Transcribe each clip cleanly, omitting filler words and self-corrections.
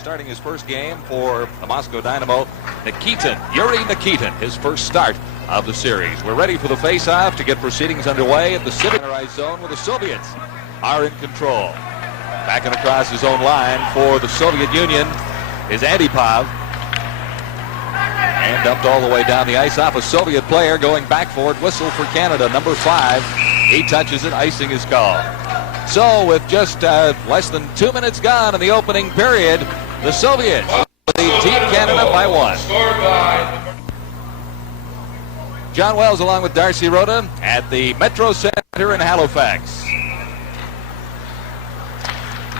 Starting his first game for the Moscow Dynamo, Yuri Nikitin, his first start of the series. We're ready for the face-off to get proceedings underway at the centralized zone where the Soviets are in control. Back and across his own line for the Soviet Union is Antipov. And dumped all the way down the ice off a Soviet player going back for it. Whistle for Canada, number 5. He touches it, icing is called. So with just less than 2 minutes gone in the opening period, the Soviets lead Team Canada by 1. John Wells along with Darcy Rhoda at the Metro Center in Halifax.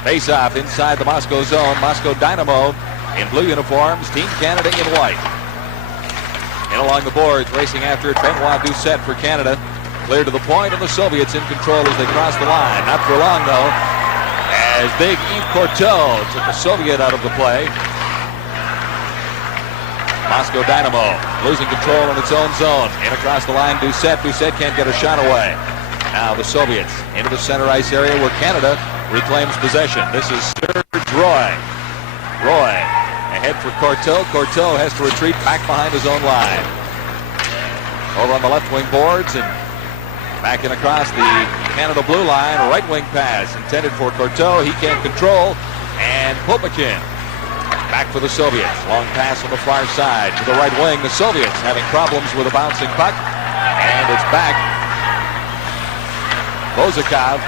Face-off inside the Moscow zone. Moscow Dynamo in blue uniforms, Team Canada in white. And along the boards, racing after it, Benoit Doucette for Canada. Clear to the point, and the Soviets in control as they cross the line. Not for long, though, as big Yves Courteau took the Soviet out of the play. Moscow Dynamo losing control in its own zone. In across the line, Doucette. Doucette can't get a shot away. Now the Soviets into the center ice area where Canada reclaims possession. This is Serge Roy. Roy ahead for Courteau. Courteau has to retreat back behind his own line. Over on the left wing boards and back in across the Canada blue line. A right wing pass intended for Courteau. He can't control. And Popakin back for the Soviets. Long pass on the far side to the right wing. The Soviets having problems with a bouncing puck. And it's back. Bozakov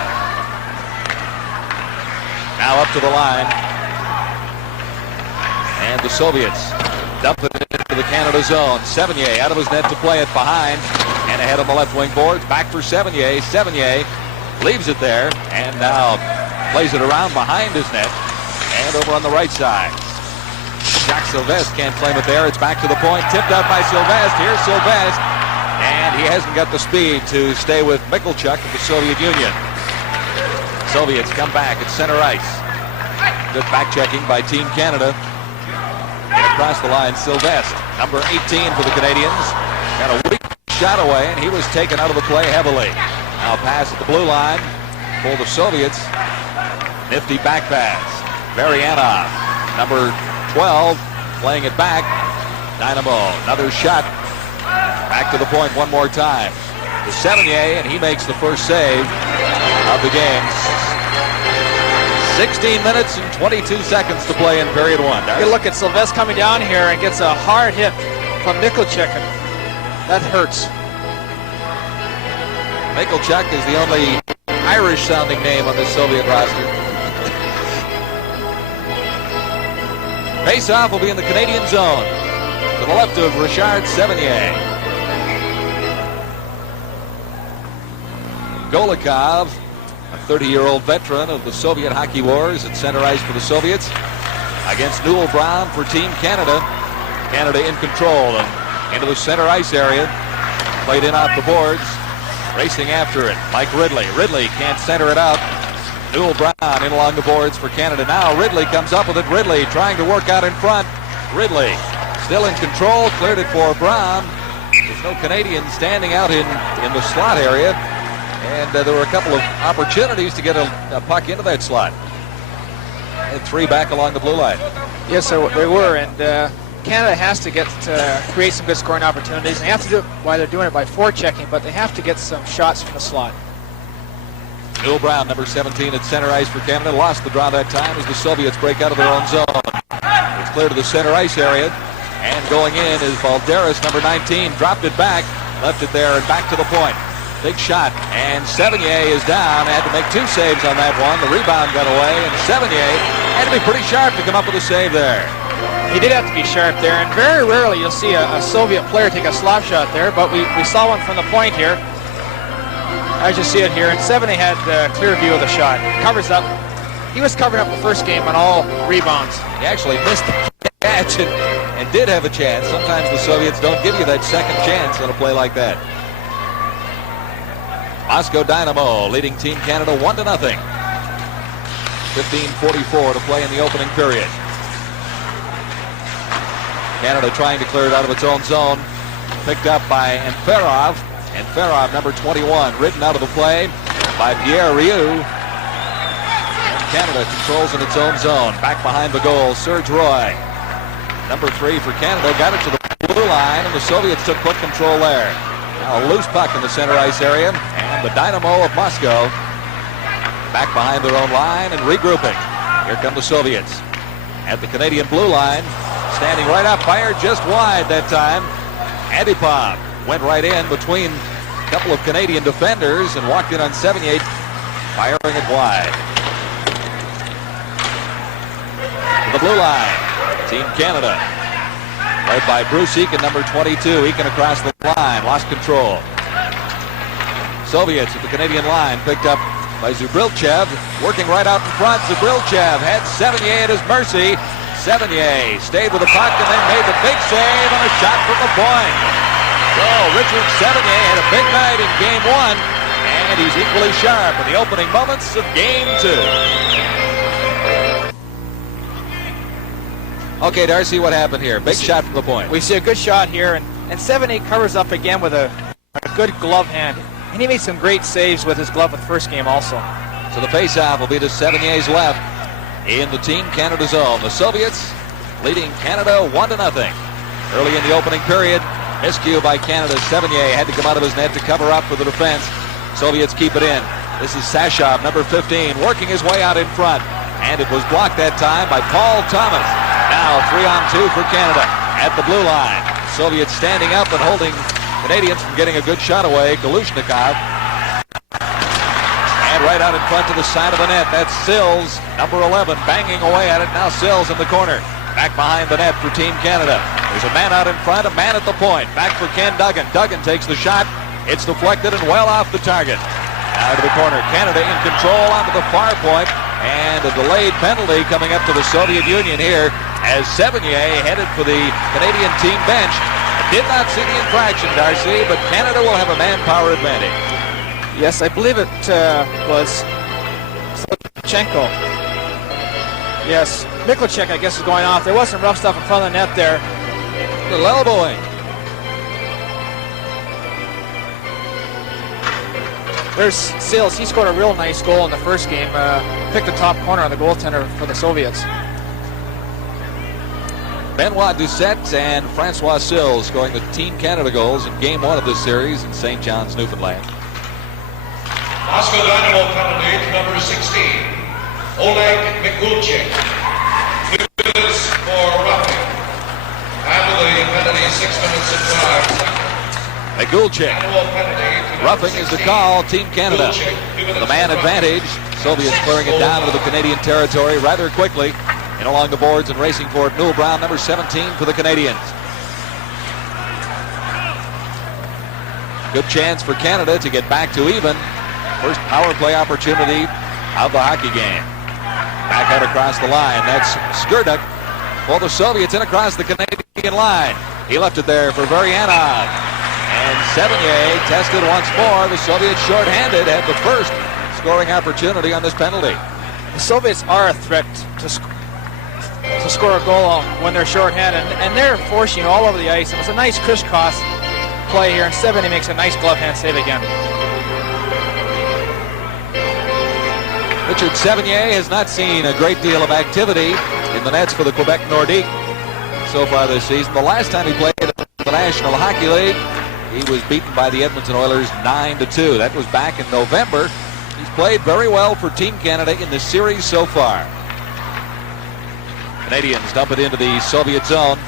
now up to the line. And the Soviets dump it into the Canada zone. Sevigny out of his net to play it behind. And ahead on the left wing boards. Back for Sevigny. Sevigny leaves it there. And now plays it around behind his net. And over on the right side. Jacques Sylvestre can't claim it there. It's back to the point. Tipped out by Sylvestre. Here's Sylvestre. And he hasn't got the speed to stay with Mikkelchuk of the Soviet Union. Soviets come back at center ice. Good back checking by Team Canada. And across the line, Sylvestre, number 18 for the Canadians. Got a weak shot away, and he was taken out of the play heavily. Now pass at the blue line for the Soviets. Nifty back pass. Marianov, number 12, playing it back. Dynamo, another shot. Back to the point one more time. To Sevigny, and he makes the first save of the game. 16 minutes and 22 seconds to play in period 1. You look at Sylvestre coming down here and gets a hard hit from Mikkelchuk. That hurts. Mikkelchuk is the only Irish-sounding name on the Soviet roster. Face-off will be in the Canadian zone. To the left of Richard Sevigny. Golikov, a 30-year-old veteran of the Soviet hockey wars at center ice for the Soviets, against Newell Brown for Team Canada. Canada in control and into the center ice area. Played in off the boards. Racing after it, Mike Ridley. Ridley can't center it out. Newell Brown in along the boards for Canada. Now Ridley comes up with it. Ridley trying to work out in front. Ridley still in control. Cleared it for Brown. There's no Canadian standing out in the slot area. And there were a couple of opportunities to get a puck into that slot. And 3 back along the blue line. Yes, there were. And Canada has to create some good scoring opportunities. They have to do it while they're doing it by forechecking, but they have to get some shots from the slot. Newell Brown, number 17 at center ice for Canada, lost the draw that time as the Soviets break out of their own zone. It's clear to the center ice area. And going in is Valderas, number 19. Dropped it back, left it there, and back to the point. Big shot, and Sevigny is down. Had to make 2 saves on that one. The rebound got away, and Sevigny had to be pretty sharp to come up with a save there. He did have to be sharp there, and very rarely you'll see a Soviet player take a slap shot there, but we saw one from the point here. As you see it here, and Sevigny had a clear view of the shot. Covers up. He was covering up the first game on all rebounds. He actually missed the catch and did have a chance. Sometimes the Soviets don't give you that second chance on a play like that. Moscow Dynamo leading Team Canada 1-0. 15:44 to play in the opening period. Canada trying to clear it out of its own zone. Picked up by Enferov. Enferov, number 21, ridden out of the play by Pierre Rieu. Canada controls in its own zone. Back behind the goal, Serge Roy. Number 3 for Canada got it to the blue line, and the Soviets took puck control there. Now a loose puck in the center ice area, and the Dynamo of Moscow back behind their own line and regrouping. Here come the Soviets at the Canadian blue line, standing right up, fired just wide that time. Antipov went right in between a couple of Canadian defenders and walked in on 78, firing it wide. To the blue line, Team Canada, led by Bruce Eakin, number 22. Eakin across the line, lost control. Soviets at the Canadian line, picked up by Zubrilchev, working right out in front. Zubrilchev had Sevigny at his mercy. Sevigny stayed with the puck and then made the big save on a shot from the point. So Richard Sevigny had a big night in Game 1, and he's equally sharp in the opening moments of Game 2. Okay, Darcy, what happened here? Big shot from the point. We see a good shot here, and Sevigny covers up again with a good glove hand. And he made some great saves with his glove with the first game also. So the face-off will be to Sevigny's left in the Team Canada zone. The Soviets leading Canada 1-0. Early in the opening period, miscue by Canada. Sevigny had to come out of his net to cover up for the defense. Soviets keep it in. This is Sashov, number 15, working his way out in front. And it was blocked that time by Paul Thomas. Now 3-on-2 for Canada at the blue line. Soviets standing up and holding Canadians from getting a good shot away. Galushnikov. And right out in front to the side of the net. That's Sills, number 11, banging away at it. Now Sills in the corner. Back behind the net for Team Canada. There's a man out in front, a man at the point. Back for Ken Duggan. Duggan takes the shot. It's deflected and well off the target. Now to the corner. Canada in control onto the far point. And a delayed penalty coming up to the Soviet Union here as Sevigny headed for the Canadian team bench. Did not see the infraction, Darcy, but Canada will have a manpower advantage. Yes, I believe it was Slavchenko. Yes, Miklicek, I guess, is going off. There was some rough stuff in front of the net there. The elbowing. There's Sills. He scored a real nice goal in the first game. Picked the top corner on the goaltender for the Soviets. Benoit Doucette and Francois Sills scoring the Team Canada goals in Game 1 of this series in St. John's, Newfoundland. Moscow Dynamo penalty to number 16, Oleg Mikulchik. 2 minutes for roughing. After the penalty, 6 minutes and 5 seconds. Mikulchik. Roughing is the call, Team Canada. The man advantage. Soviets clearing it down into the Canadian territory rather quickly. In along the boards and racing for it, Newell Brown, number 17 for the Canadians. Good chance for Canada to get back to even. First power play opportunity of the hockey game. Back out across the line. That's Skurduk for the Soviets in across the Canadian line. He left it there for Varianov. And Sevigny tested once more. The Soviets shorthanded had the first scoring opportunity on this penalty. The Soviets are a threat to score a goal when they're shorthanded, and they're forcing all over the ice. It was a nice crisscross play here, and Sevigny makes a nice glove hand save again. Richard Sevigny has not seen a great deal of activity in the nets for the Quebec Nordique so far this season. The last time he played in the National Hockey League, he was beaten by the Edmonton Oilers 9-2. That was back in November. He's played very well for Team Canada in the series so far. Canadians dump it into the Soviet zone.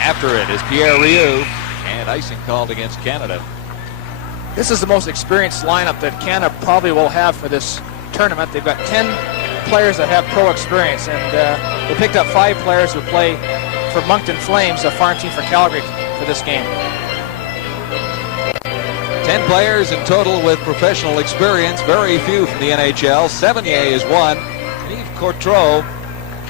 After it is Pierre Rioux, and icing called against Canada. This is the most experienced lineup that Canada probably will have for this tournament. They've got 10 players that have pro experience, and they picked up 5 players who play for Moncton Flames, a farm team for Calgary, for this game. 10 players in total with professional experience, very few from the NHL. Sevigny is one. Yves Courtreau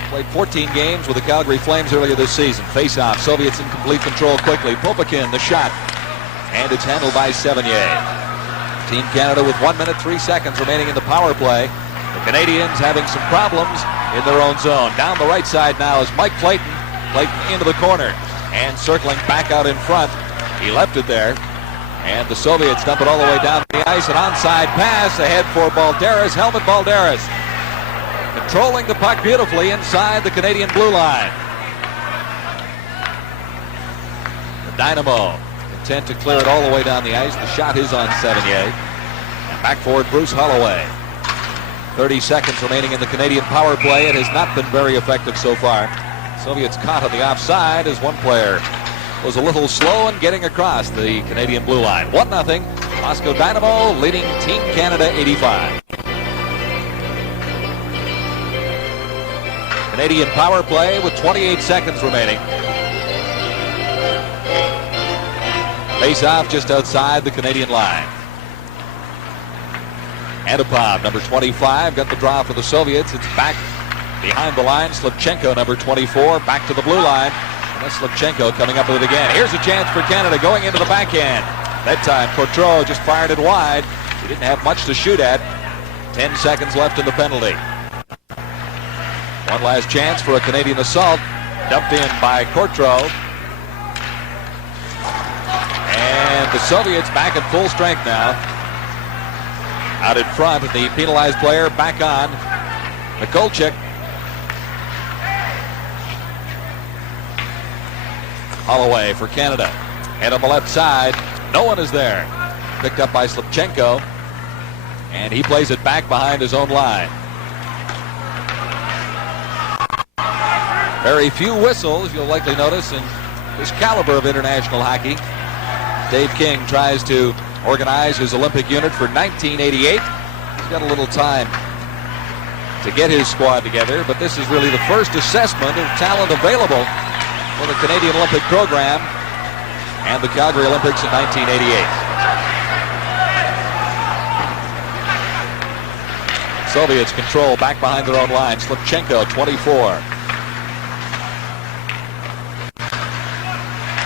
played 14 games with the Calgary Flames earlier this season. Face-off, Soviets in complete control quickly. Popakin, the shot, and it's handled by Sevigny. Team Canada with 1 minute, 3 seconds remaining in the power play. The Canadians having some problems in their own zone. Down the right side now is Mike Clayton. Clayton into the corner and circling back out in front. He left it there. And the Soviets dump it all the way down the ice. An onside pass ahead for Balderas. Helmut Balderas. controlling the puck beautifully inside the Canadian blue line. The Dynamo content to clear it all the way down the ice. The shot is on Sevigny. And back forward, Bruce Holloway. 30 seconds remaining in the Canadian power play. It has not been very effective so far. Soviets caught on the offside as one player was a little slow in getting across the Canadian blue line. 1-0. Moscow Dynamo leading Team Canada 85. Canadian power play with 28 seconds remaining. Face-off just outside the Canadian line. Antipov, number 25, got the draw for the Soviets. It's back behind the line. Slivchenko, number 24, back to the blue line. And that's Slivchenko coming up with it again. Here's a chance for Canada going into the backhand. That time, Courtois just fired it wide. He didn't have much to shoot at. 10 seconds left in the penalty. One last chance for a Canadian assault. Dumped in by Courtois. And the Soviets back at full strength now. Out in front, and the penalized player back on. Mikulchik. Holloway for Canada. And on the left side, no one is there. Picked up by Slivchenko. And he plays it back behind his own line. Very few whistles, you'll likely notice, in this caliber of international hockey. Dave King tries to organize his Olympic unit for 1988. He's got a little time to get his squad together, but this is really the first assessment of talent available for the Canadian Olympic program and the Calgary Olympics in 1988. Soviets control back behind their own line. Slivchenko, 24.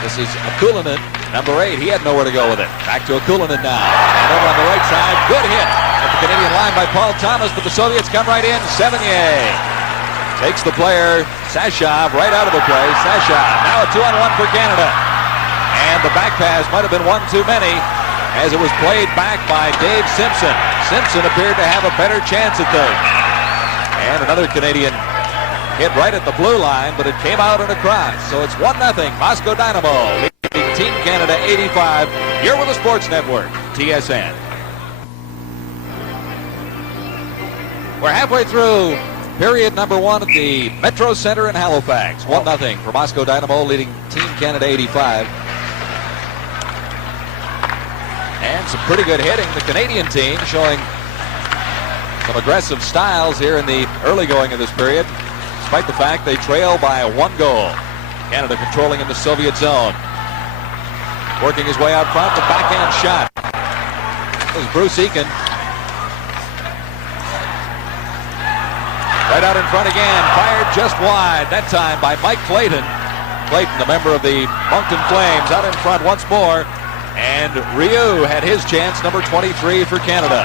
This is Akulinen, number 8. He had nowhere to go with it. Back to Akulinen now. And over on the right side, good hit at the Canadian line by Paul Thomas, but the Soviets come right in. Sevigny takes the player, Sashov, right out of the play. Sashov, now a 2-on-1 for Canada. And the back pass might have been one too many as it was played back by Dave Simpson. Simpson appeared to have a better chance at things. And another Canadian hit right at the blue line, but it came out and across. So it's 1-0. Moscow Dynamo leading Team Canada 85. You're with the Sports Network, TSN. We're halfway through period number 1 at the Metro Center in Halifax. 1-0 for Moscow Dynamo leading Team Canada 85. And some pretty good hitting. The Canadian team showing some aggressive styles here in the early going of this period, despite the fact they trail by 1 goal. Canada controlling in the Soviet zone. Working his way out front, the backhand shot. This is Bruce Eakin. Right out in front again, fired just wide. That time by Mike Clayton. Clayton, a member of the Moncton Flames, out in front once more. And Ryu had his chance, number 23 for Canada.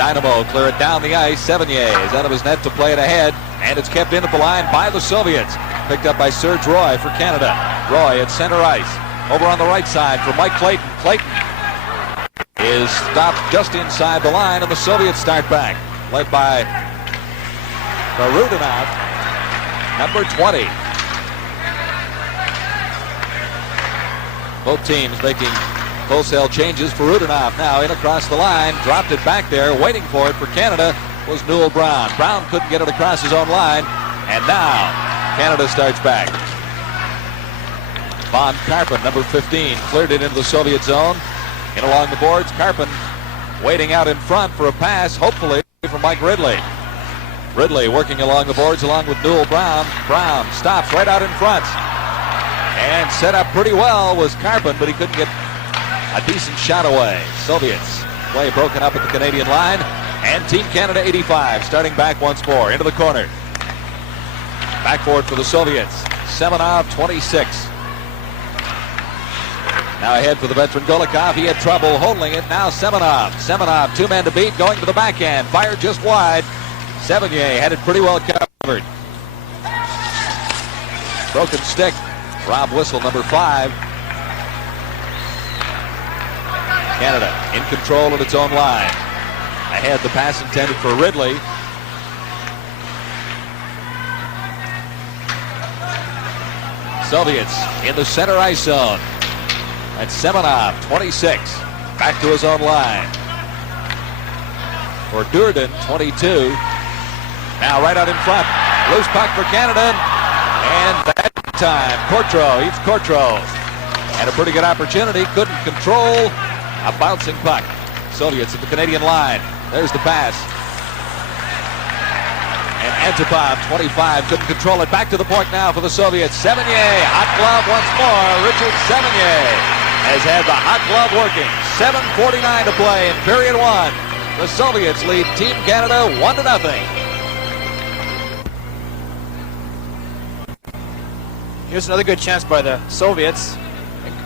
Dynamo clear it down the ice. Sevigny is out of his net to play it ahead, and it's kept in at the line by the Soviets. Picked up by Serge Roy for Canada. Roy at center ice. Over on the right side for Mike Clayton. Clayton is stopped just inside the line, and the Soviets start back. Led by Marudinov, number 20. Both teams making wholesale changes. For Rudinov now in across the line, dropped it back there, waiting for it for Canada was Newell Brown. Brown couldn't get it across his own line, and now Canada starts back. Von Karpen, number 15, cleared it into the Soviet zone. In along the boards, Karpen waiting out in front for a pass, hopefully from Mike Ridley. Ridley working along the boards along with Newell Brown. Brown stops right out in front. And set up pretty well was Karpen, but he couldn't get a decent shot away. Soviets play broken up at the Canadian line. And Team Canada 85 starting back once more into the corner. Back forward for the Soviets. Semenov, 26. Now ahead for the veteran Golikov. He had trouble holding it. Now Semenov. Semenov, 2 men to beat, going to the backhand. Fired just wide. Sevigny had it pretty well covered. Broken stick. Rob Whistle, number 5. Canada in control of its own line. Ahead, the pass intended for Ridley. Soviets in the center ice zone. That's Semenov, 26. Back to his own line. For Durden, 22. Now right out in front. Loose puck for Canada. And that time, Yves Courtreau had a pretty good opportunity. Couldn't control a bouncing puck. Soviets at the Canadian line. There's the pass. And Antipov, 25, couldn't control it. Back to the point now for the Soviets. Sevigny, hot glove once more. Richard Sevigny has had the hot glove working. 7:49 to play in period one. The Soviets lead Team Canada 1-0. Here's another good chance by the Soviets.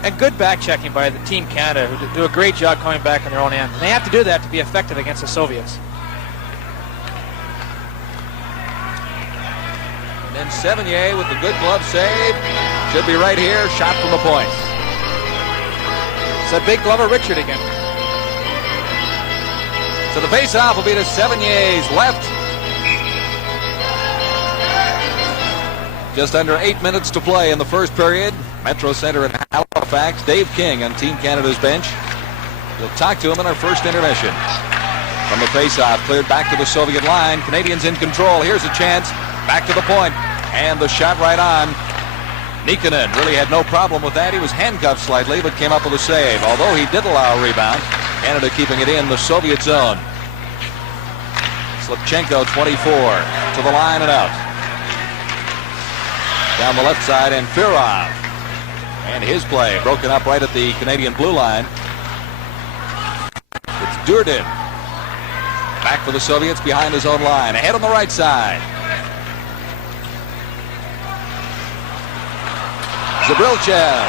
And good back checking by the Team Canada, who do a great job coming back on their own end. And they have to do that to be effective against the Soviets. And then Sevigny with the good glove save. Should be right here. Shot from the point. It's a big glover Richard again. So the face-off will be to Sevigny's left. Just under 8 minutes to play in the first period. Metro Center in Halifax. Dave King on Team Canada's bench. We'll talk to him in our first intermission. From the face-off, cleared back to the Soviet line. Canadians in control. Here's a chance. Back to the point. And the shot right on. Nikkanen really had no problem with that. He was handcuffed slightly, but came up with a save. Although he did allow a rebound. Canada keeping it in the Soviet zone. Slipchenko, 24, to the line and out. Down the left side, and Firov. And his play broken up right at the Canadian blue line. It's Durden. Back for the Soviets behind his own line. Ahead on the right side. Zabrilchev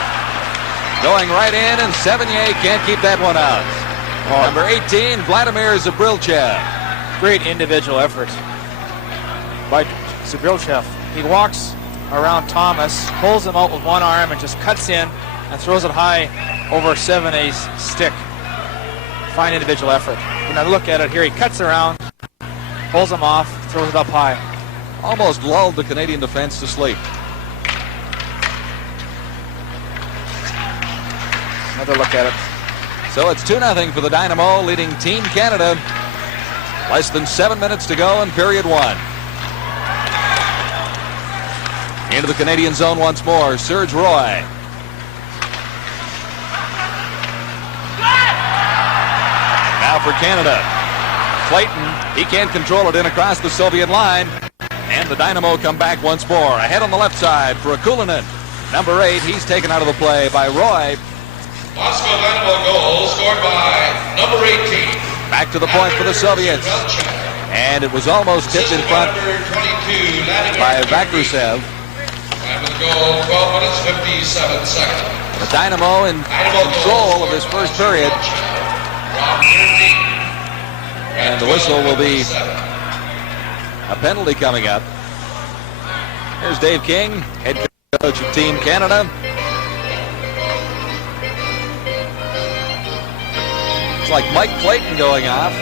going right in, and Sevigny can't keep that one out. Number 18, Vladimir Zabrilchev. Great individual effort by Zabrilchev. He walks around Thomas, pulls him out with one arm, and just cuts in and throws it high over Sevigny's stick. Fine individual effort. Now look at it here. He cuts around, pulls him off, throws it up high. Almost lulled the Canadian defense to sleep. Another look at it. So it's 2-0 for the Dynamo, leading Team Canada. Less than 7 minutes to go in period one. Into the Canadian zone once more, Serge Roy. Now for Canada. Clayton, he can't control it in across the Soviet line. And the Dynamo come back once more. Ahead on the left side for Akulinen. Number 8, he's taken out of the play by Roy. Moscow Dynamo goal scored by number 18. Back to the point for the Soviets. And it was almost tipped in front by Vakrusev. Time of the goal, 12 minutes, 57 seconds. The Dynamo in control of this first period. And the whistle will be a penalty coming up. Here's Dave King, head coach of Team Canada. It's like Mike Clayton going off.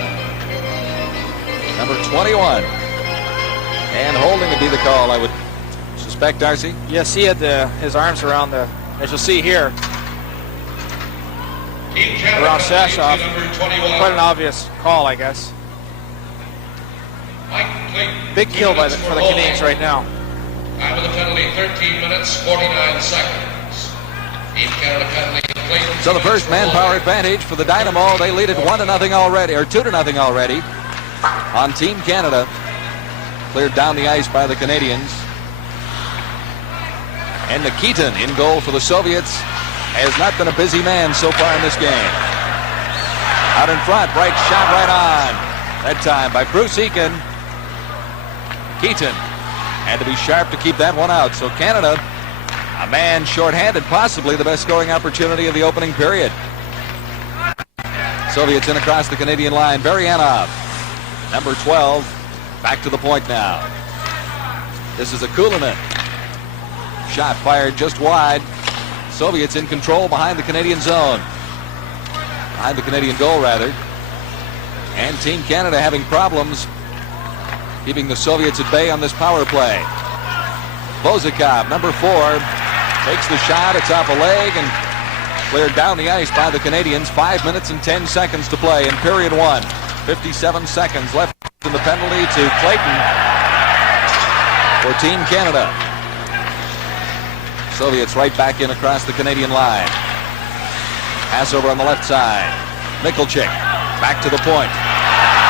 Number 21. And holding to be the call, I would suspect, Darcy. Yes, he had his arms around as you'll see here, around Sashov. Quite an obvious call, I guess. Big kill for the Canadians right now. Time of the penalty, 13 minutes, 49 seconds. Team Canada penalty. So the first manpower advantage for the Dynamo. They lead it 1-0 already, or 2-0 already on Team Canada. Cleared down the ice by the Canadians. And Nikitin in goal for the Soviets. Has not been a busy man so far in this game. Out in front, right shot right on. That time by Bruce Eakin. Keaton had to be sharp to keep that one out. So Canada, a man shorthanded, possibly the best scoring opportunity of the opening period. Soviets in across the Canadian line. Baryanov, number 12, back to the point now. This is Akulinen. Shot fired just wide. Soviets in control behind the Canadian zone. Behind the Canadian goal, rather. And Team Canada having problems keeping the Soviets at bay on this power play. Vozikov, number 4, Takes the shot. It's off a leg and cleared down the ice by the Canadians. 5 minutes and 10 seconds to play in period one. 57 seconds left in the penalty to Clayton for Team Canada. Soviets right back in across the Canadian line. Pass over on the left side. Mikulchik back to the point.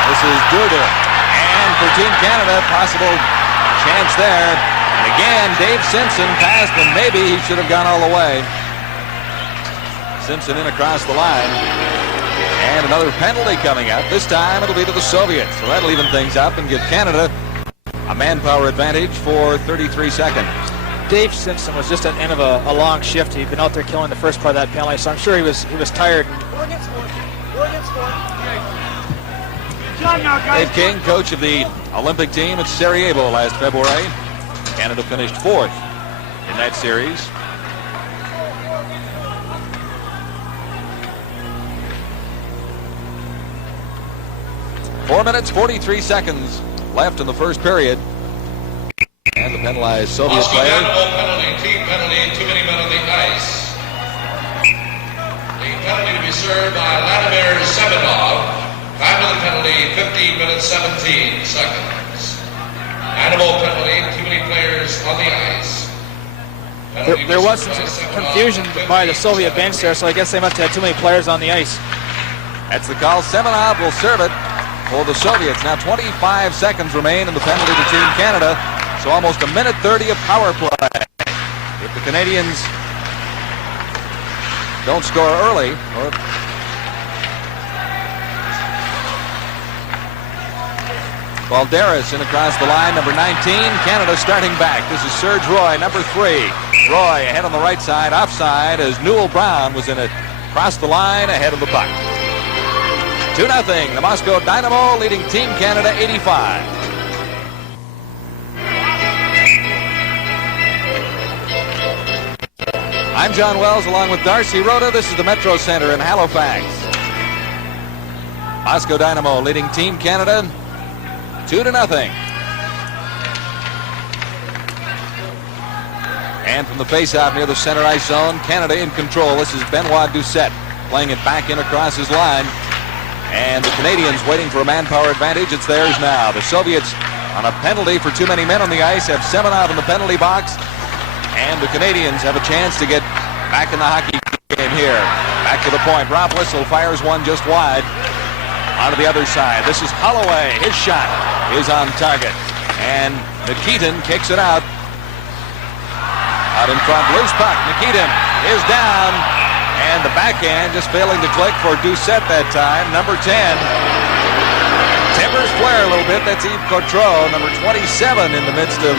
This is Duda. And for Team Canada, possible chance there. And again, Dave Simpson passed, and maybe he should have gone all the way. Simpson in across the line. And another penalty coming up. This time it'll be to the Soviets. So that'll even things up and give Canada a manpower advantage for 33 seconds. Dave Simpson was just at the end of a long shift. He'd been out there killing the first part of that penalty, so I'm sure he was tired. Dave King, coach of the Olympic team at Sarajevo last February. Canada finished fourth in that series. Four minutes, 43 seconds left in the first period. And the penalized Soviet Moscow player. Dynamo penalty, team penalty, too many men on the ice. The penalty to be served by Vladimir Semenov. Time of the penalty, 15 minutes, 17 seconds. Animal penalty, too many players on the ice. There was some confusion by the Soviet bench there, so I guess they must have had too many players on the ice. That's the call. Semenov will serve it for the Soviets. Now 25 seconds remain in the penalty to Team Canada. So almost a minute 30 of power play. If the Canadians don't score early, or Valderas in across the line, number 19. Canada starting back. This is Serge Roy, number 3. Roy ahead on the right side, offside, as Newell Brown was in it. Across the line, ahead of the puck. 2-0. The Moscow Dynamo leading Team Canada 85. I'm John Wells along with Darcy Rhoda. This is the Metro Center in Halifax. Moscow Dynamo leading Team Canada 2-0. And from the faceoff near the center ice zone, Canada in control. This is Benoit Doucette playing it back in across his line. And the Canadians waiting for a manpower advantage. It's theirs now. The Soviets on a penalty for too many men on the ice have Semenov in the penalty box. And the Canadians have a chance to get back in the hockey game here. Back to the point. Rob Whistle fires one just wide onto the other side. This is Holloway. His shot is on target. And Nikitin kicks it out. Out in front. Loose puck. Nikitin is down. And the backhand just failing to click for Doucette that time. Number 10. Timbers flare a little bit. That's Yves Coutreau, number 27 in the midst of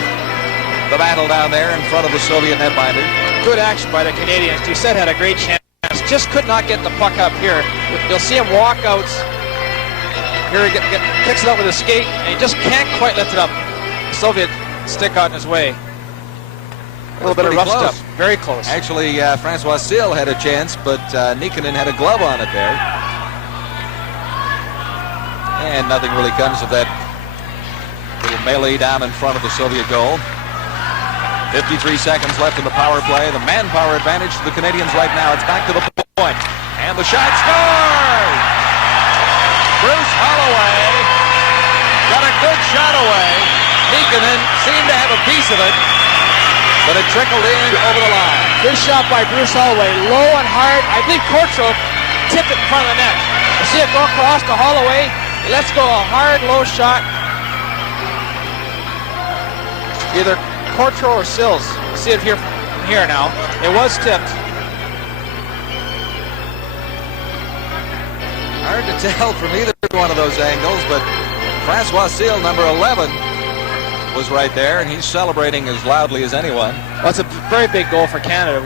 the battle down there in front of the Soviet netminder. Good action by the Canadians. Doucette had a great chance. Just could not get the puck up here. You'll see him walk out. Here he kicks it up with his skate, and he just can't quite lift it up. The Soviet stick out in his way. A little bit of rough stuff. Very close. Actually, Francois Seal had a chance, but Nikkanen had a glove on it there. And nothing really comes of that little melee down in front of the Soviet goal. 53 seconds left in the power play. The manpower advantage to the Canadians right now. It's back to the point. And the shot scored! Bruce Holloway got a good shot away. Nikkanen seemed to have a piece of it, but it trickled in over the line. Good shot by Bruce Holloway. Low and hard. I think Coutreau tipped it in front of the net. You see it go across to Holloway. Let's go a hard, low shot. Either Coutreau or Sills. See it here from here now. It was tipped. Hard to tell from either one of those angles, but Francois Seal, number 11, was right there, and he's celebrating as loudly as anyone. Well, it's a very big goal for Canada.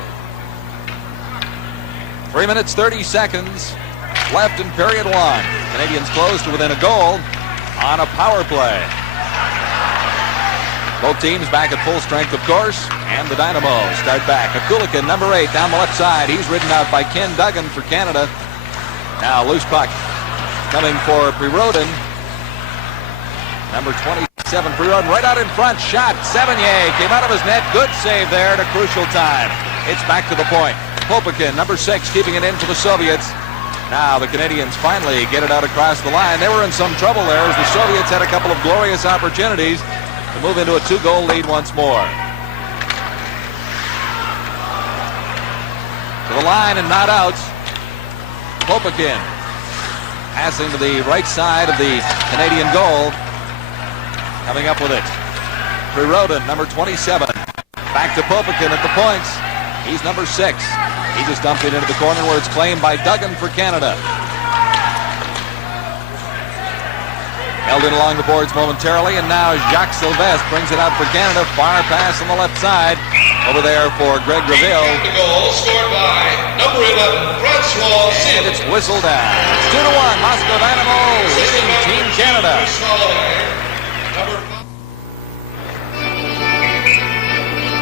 3 minutes, 30 seconds left in period one. Canadians close to within a goal on a power play. Both teams back at full strength, of course, and the Dynamo start back. Akulikin, number 8, down the left side. He's ridden out by Ken Duggan for Canada. Now loose puck coming for Prirodin. Number 27, Prirodin right out in front. Shot. Sevigny came out of his net. Good save there at a crucial time. It's back to the point. Popokin, number 6, keeping it in for the Soviets. Now the Canadians finally get it out across the line. They were in some trouble there as the Soviets had a couple of glorious opportunities to move into a 2-goal lead once more. To the line and not out. Popokin passing to the right side of the Canadian goal. Coming up with it. Prirodin, number 27. Back to Popokin at the points. He's number 6. He just dumped it into the corner where it's claimed by Duggan for Canada. Held it along the boards momentarily, and now Jacques Sylvestre brings it out for Canada. Far pass on the left side. Over there for Greg Reville. The goal scored by number 11, Francois. And it's whistled down. It's 2-1. Moscow Dynamo leading Team Canada.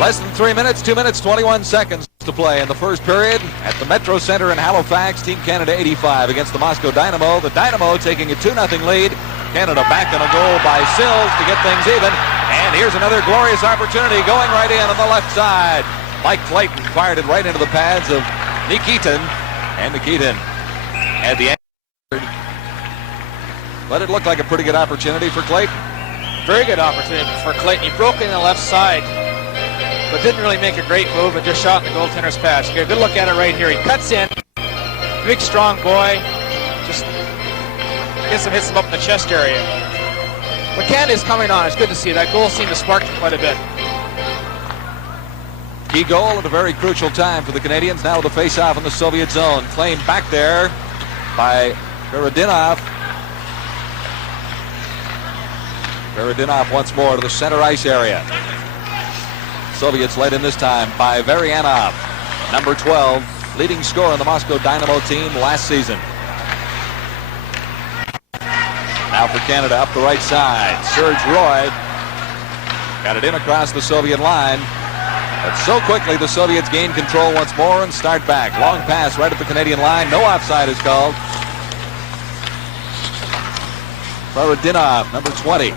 Less than 3 minutes, 2 minutes, 21 seconds to play in the first period at the Metro Center in Halifax. Team Canada 85 against the Moscow Dynamo. The Dynamo taking a 2-0 lead. Canada back on a goal by Sills to get things even. And here's another glorious opportunity going right in on the left side. Mike Clayton fired it right into the pads of Nikitin. And Nikitin had the answer. But it looked like a pretty good opportunity for Clayton. Very good opportunity for Clayton. He broke in the left side, but didn't really make a great move and just shot in the goaltender's pass. You get a good look at it right here. He cuts in. Big, strong boy. Just hits him up in the chest area. When Canada is coming on, it's good to see. That goal seemed to spark him quite a bit. Key goal at a very crucial time for the Canadians. Now with the face-off in the Soviet zone. Claimed back there by Verodinov. Verodinov once more to the center ice area. Soviets led in this time by Varianov, number 12, leading scorer on the Moscow Dynamo team last season. Now for Canada up the right side. Serge Roy got it in across the Soviet line. But so quickly the Soviets gain control once more and start back. Long pass right at the Canadian line. No offside is called. Verodinov, number 20.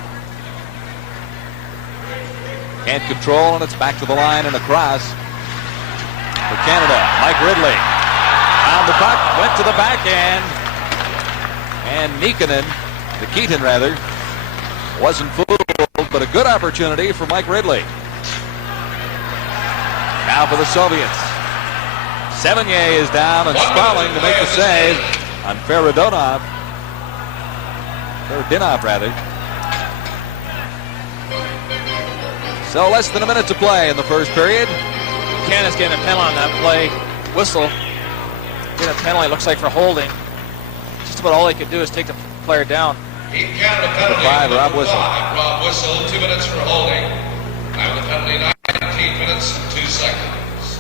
Can't control, and it's back to the line and across. For Canada, Mike Ridley. Found the puck, went to the backhand. And Nikitin rather, wasn't fooled, but a good opportunity for Mike Ridley. Now for the Soviets. Sevigny is down and sprawling to make the save on Verodinov. So less than a minute to play in the first period. Canada's getting a penalty on that play. Whistle. Getting a penalty, looks like, for holding. Just about all they could do is take the player down. Team Canada penalty. 5, Rob Whistle. Rob Whistle, 2 minutes for holding. Time of the penalty, 19 minutes and 2 seconds.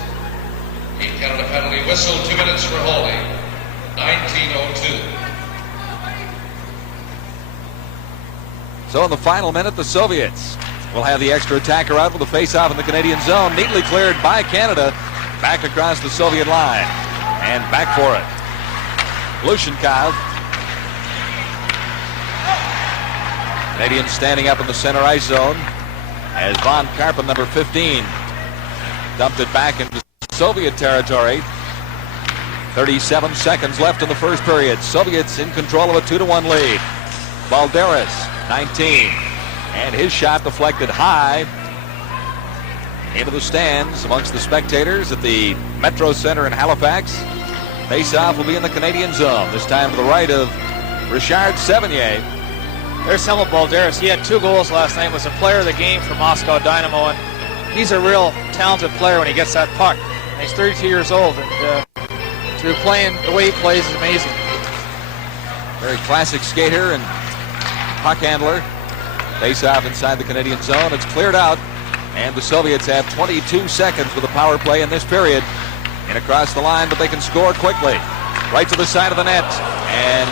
Team Canada penalty whistle, 2 minutes for holding. 19:02. So in the final minute, the Soviets will have the extra attacker out with the face-off in the Canadian zone. Neatly cleared by Canada. Back across the Soviet line. And back for it. Glushenkov. Canadians standing up in the center ice zone as Von Karpen, number 15, dumped it back into Soviet territory. 37 seconds left in the first period. Soviets in control of a 2-1 lead. Balderas, 19. And his shot deflected high into the stands amongst the spectators at the Metro Center in Halifax. Face-off will be in the Canadian zone, this time to the right of Richard Sevigny. There's Samuel Balderas. He had 2 goals last night, was a player of the game for Moscow Dynamo, and he's a real talented player when he gets that puck. And he's 32 years old, and to be playing the way he plays is amazing. Very classic skater and puck handler. Face-off inside the Canadian zone. It's cleared out, and the Soviets have 22 seconds with a power play in this period. And across the line, but they can score quickly. Right to the side of the net, and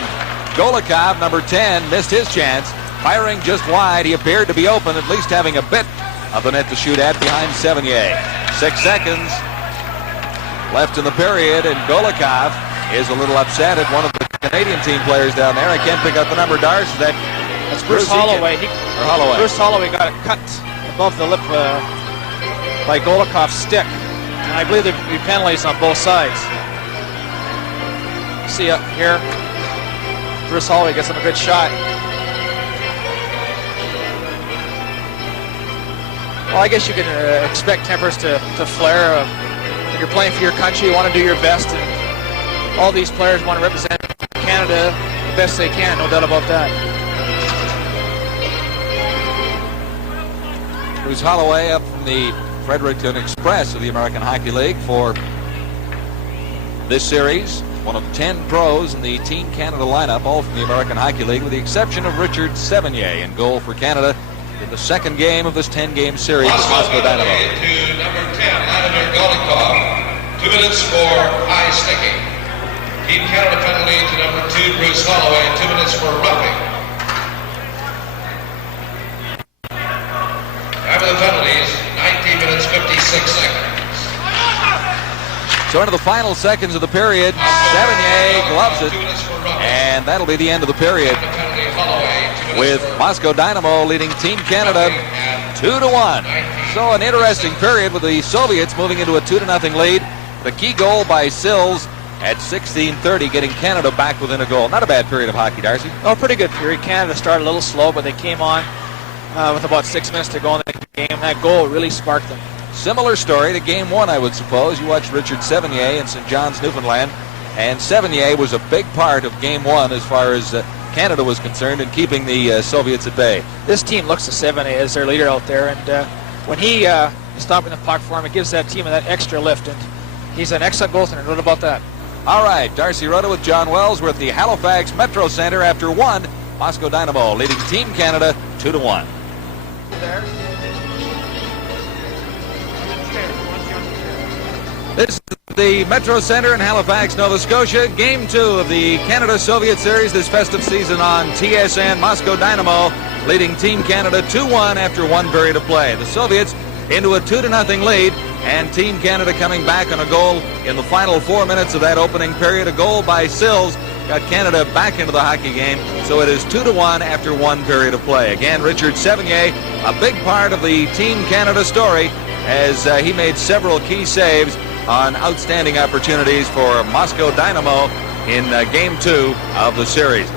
Golikov, number 10, missed his chance. Firing just wide. He appeared to be open, at least having a bit of the net to shoot at behind Sevigny. 6 seconds left in the period, and Golikov is a little upset at one of the Canadian team players down there. I can't pick out the number, Darce. That's Bruce Holloway. Bruce Holloway got a cut above the lip by Golikov's stick. I believe there will be penalties on both sides. See up here, Bruce Holloway gets him a good shot. Well, I guess you can expect tempers to flare. When you're playing for your country, you want to do your best, and all these players want to represent Canada the best they can, no doubt about that. Bruce Holloway up from the Fredericton Express of the American Hockey League for this series. One of 10 pros in the Team Canada lineup, all from the American Hockey League, with the exception of Richard Sevigny in goal for Canada in the second game of this 10-game series with Moscow Dynamo. To number 10, Vladimir Golikov, 2 minutes for high sticking. Team Canada penalty to number 2, Bruce Holloway, 2 minutes for roughing. After the penalties, 19 minutes, 56 seconds. So into the final seconds of the period, Sevigny gloves it, and that'll be the end of the period, with Moscow Dynamo leading Team Canada 2-1. So an interesting period with the Soviets moving into a 2-0 lead. The key goal by Sills at 16:30, getting Canada back within a goal. Not a bad period of hockey, Darcy. Oh, pretty good period. Canada started a little slow, but they came on with about 6 minutes to go in the game. That goal really sparked them. Similar story to Game 1, I would suppose. You watched Richard Sevigny in St. John's, Newfoundland, and Sevigny was a big part of Game 1 as far as Canada was concerned in keeping the Soviets at bay. This team looks to Sevigny as their leader out there, and when he is stopping the puck for him, it gives that team that extra lift, and he's an excellent goaltender. What about that? All right, Darcy Rhoda with John Wells. We're at the Halifax Metro Center after 1. Moscow Dynamo leading Team Canada 2-1. This is the Metro Center in Halifax, Nova Scotia. Game 2 of the Canada-Soviet series this festive season on TSN. Moscow Dynamo leading Team Canada 2-1 after 1 period of play. The Soviets into a 2-0 lead, and Team Canada coming back on a goal in the final 4 minutes of that opening period. A goal by Sills got Canada back into the hockey game, so it is 2-1 after 1 period of play. Again, Richard Sevigny, a big part of the Team Canada story, as he made several key saves on outstanding opportunities for Moscow Dynamo in Game 2 of the series.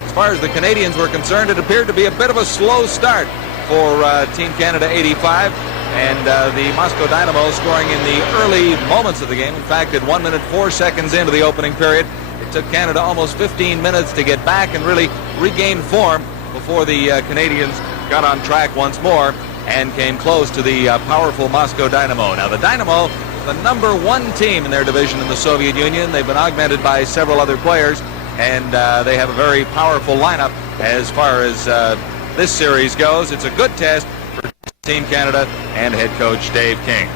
As far as the Canadians were concerned, it appeared to be a bit of a slow start for Team Canada 85, and the Moscow Dynamo scoring in the early moments of the game. In fact, at 1 minute 4 seconds into the opening period, it took Canada almost 15 minutes to get back and really regain form before the Canadians got on track once more and came close to the powerful Moscow Dynamo. Now, the Dynamo, the number 1 team in their division in the Soviet Union. They've been augmented by several other players, and they have a very powerful lineup as far as this series goes. It's a good test for Team Canada and head coach Dave King.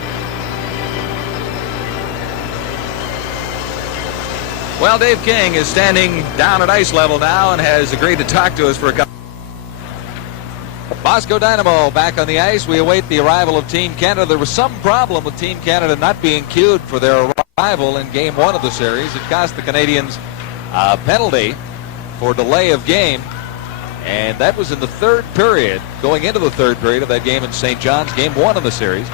Well, Dave King is standing down at ice level now and has agreed to talk to us for a couple. Moscow Dynamo back on the ice. We await the arrival of Team Canada. There was some problem with Team Canada not being cued for their arrival in Game 1 of the series. It cost the Canadians a penalty for delay of game, and that was in the third period, going into the third period of that game in St. John's, Game 1 of the series.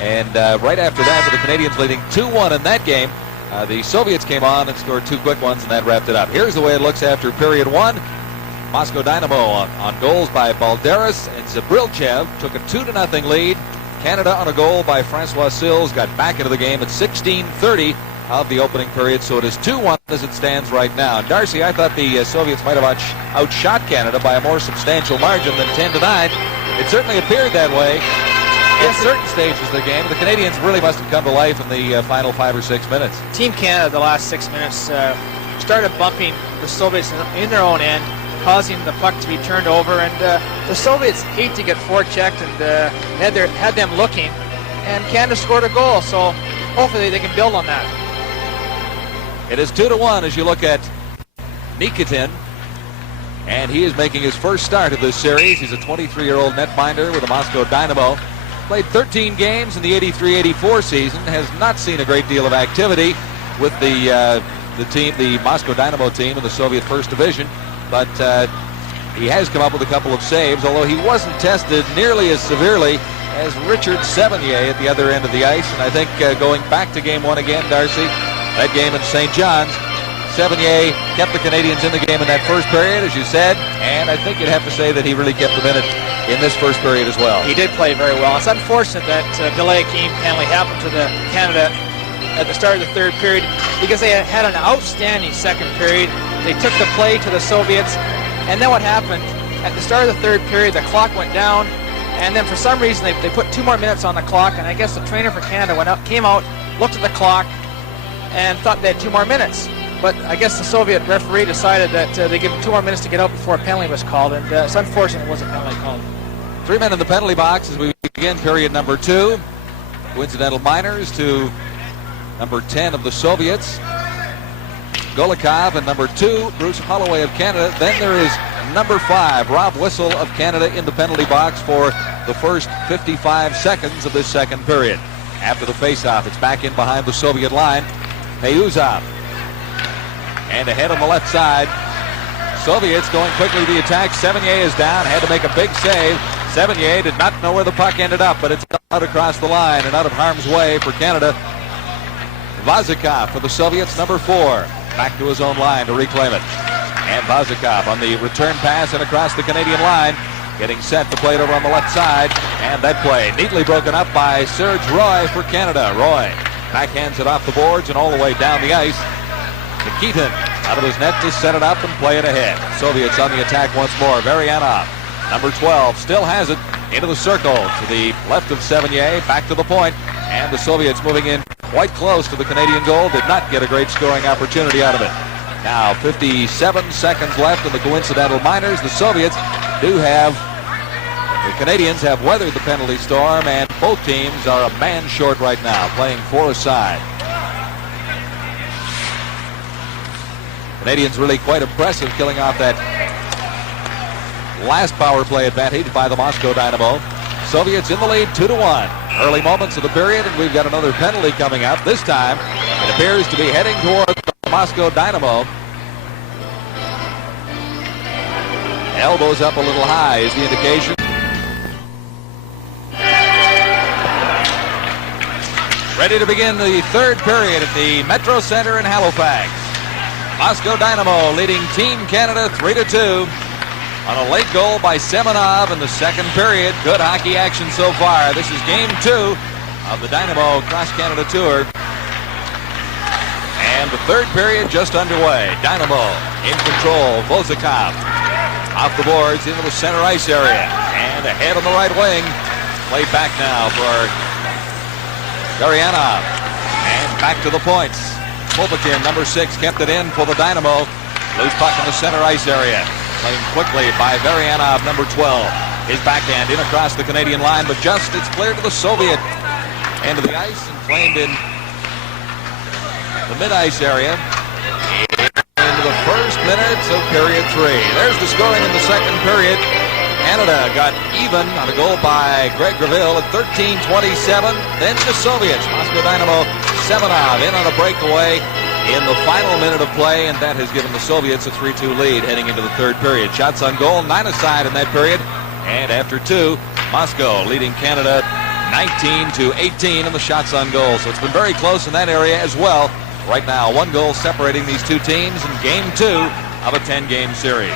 And right after that, with the Canadians leading 2-1 in that game, the Soviets came on and scored 2 quick ones, and that wrapped it up. Here's the way it looks after period 1. Moscow Dynamo on goals by Balderas and Zabrilchev took a 2-0 lead. Canada on a goal by Francois Sills got back into the game at 16:30 of the opening period, so it is 2-1 as it stands right now. And Darcy, I thought the Soviets might have outshot Canada by a more substantial margin than 10-9. It certainly appeared that way at certain stages of the game. The Canadians really must have come to life in the final 5 or 6 minutes. Team Canada, the last 6 minutes, started bumping the Soviets in their own end, causing the puck to be turned over, and the Soviets hate to get forechecked, and had them looking, and Canada scored a goal, so hopefully they can build on that. It is 2-1 as you look at Nikitin, and he is making his first start of this series. He's a 23-year-old netminder with the Moscow Dynamo. Played 13 games in the 83-84 season, has not seen a great deal of activity with the team, the Moscow Dynamo team in the Soviet First Division, but he has come up with a couple of saves, although he wasn't tested nearly as severely as Richard Sevigny at the other end of the ice. And I think going back to game one again, Darcy, that game in St. John's, Sevigny kept the Canadians in the game in that first period, as you said, and I think you'd have to say that he really kept them in it in this first period as well. He did play very well. It's unfortunate that delay game penalty happened to the Canada at the start of the third period, because they had an outstanding second period. They took the play to the Soviets, and then what happened, at the start of the third period, the clock went down, and then for some reason they put 2 more minutes on the clock, and I guess the trainer for Canada came out, looked at the clock, and thought they had 2 more minutes. But I guess the Soviet referee decided that they give him 2 more minutes to get out before a penalty was called, and it's unfortunate it wasn't a penalty called. 3 men in the penalty box as we begin period number 2. Coincidental minors to number 10 of the Soviets, Golikov, and number 2, Bruce Holloway of Canada. Then there is number 5, Rob Whistle of Canada, in the penalty box for the first 55 seconds of this second period. After the faceoff, it's back in behind the Soviet line. Mayuzov. And ahead on the left side, Soviets going quickly to the attack. Sevigny is down, had to make a big save. Sevigny did not know where the puck ended up, but it's out across the line and out of harm's way for Canada. Vazikov for the Soviets, number 4, back to his own line to reclaim it. And Vazikov on the return pass and across the Canadian line, getting set to play it over on the left side. And that play neatly broken up by Serge Roy for Canada. Roy backhands it off the boards and all the way down the ice. Nikitin out of his net to set it up and play it ahead. Soviets on the attack once more. Varianov, number 12, still has it into the circle to the left of Sevigny, back to the point. And the Soviets moving in quite close to the Canadian goal. Did not get a great scoring opportunity out of it. Now 57 seconds left in the coincidental minors. The Soviets do have, the Canadians have weathered the penalty storm, and both teams are a man short right now, playing 4 aside. Canadians really quite impressive, killing off that last power play advantage by the Moscow Dynamo. Soviets in the lead 2-1. Early moments of the period, and we've got another penalty coming up. This time, it appears to be heading toward the Moscow Dynamo. Elbows up a little high is the indication. Ready to begin the third period at the Metro Center in Halifax. Moscow Dynamo leading Team Canada 3-2 on a late goal by Semenov in the second period. Good hockey action so far. This is game 2 of the Dynamo Cross-Canada Tour. And the third period just underway. Dynamo in control. Vozikov off the boards into the center ice area. And ahead on the right wing. Played back now for Gurianov. And back to the points. Popokin, number 6, kept it in for the Dynamo. Loose puck in the center ice area. Played quickly by Varianov, number 12. His backhand in across the Canadian line, but just it's cleared to the Soviet end of the ice and claimed in the mid-ice area into the first minutes of period 3. There's the scoring in the second period. Canada got even on a goal by Greg Greville at 13:27. Then the Soviets, Moscow Dynamo, Semenov in on a breakaway in the final minute of play, and that has given the Soviets a 3-2 lead heading into the third period. Shots on goal, 9 aside in that period. And after 2, Moscow leading Canada 19-18 in the shots on goal. So it's been very close in that area as well. Right now, 1 goal separating these two teams in game 2 of a 10-game series.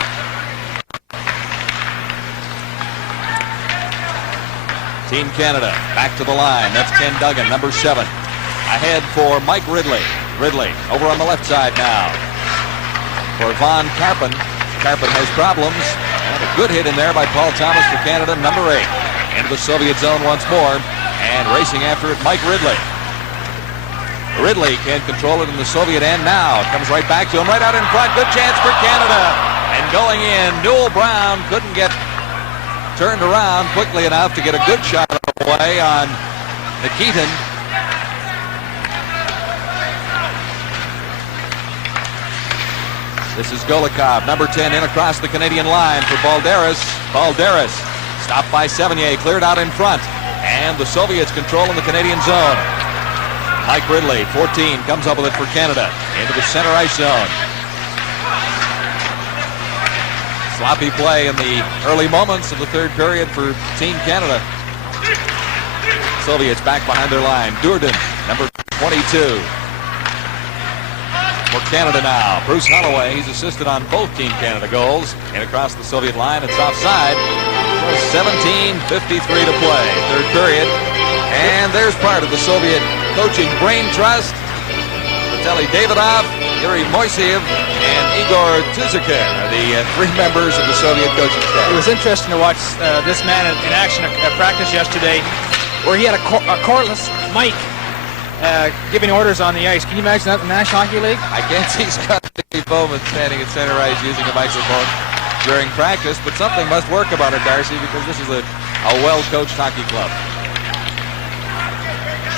Team Canada back to the line. That's Ken Duggan, number 7. Ahead for Mike Ridley. Ridley over on the left side now for Von Karpen. Karpen has problems. And a good hit in there by Paul Thomas for Canada, number 8. Into the Soviet zone once more. And racing after it, Mike Ridley. Ridley can't control it in the Soviet end now. Comes right back to him, right out in front. Good chance for Canada. And going in, Newell Brown couldn't get turned around quickly enough to get a good shot away on Nikitin. This is Golikov, number 10, in across the Canadian line for Balderas. Balderas stopped by Sevigny, cleared out in front. And the Soviets controlling the Canadian zone. Mike Ridley, 14, comes up with it for Canada. Into the center ice zone. Sloppy play in the early moments of the third period for Team Canada. Soviets back behind their line. Durden, number 22. For Canada now, Bruce Holloway. He's assisted on both Team Canada goals. And across the Soviet line, it's offside. 17:53 to play, third period. And there's part of the Soviet coaching brain trust. Vitaly Davidov, Yuri Moiseev, and Igor Tuzikin are the three members of the Soviet coaching staff. It was interesting to watch this man in action at practice yesterday, where he had a cordless mic giving orders on the ice. Can you imagine that in the National Hockey League? I can't see Scotty Bowman standing at center ice using a microphone during practice, but something must work about it, Darcy, because this is a well-coached hockey club.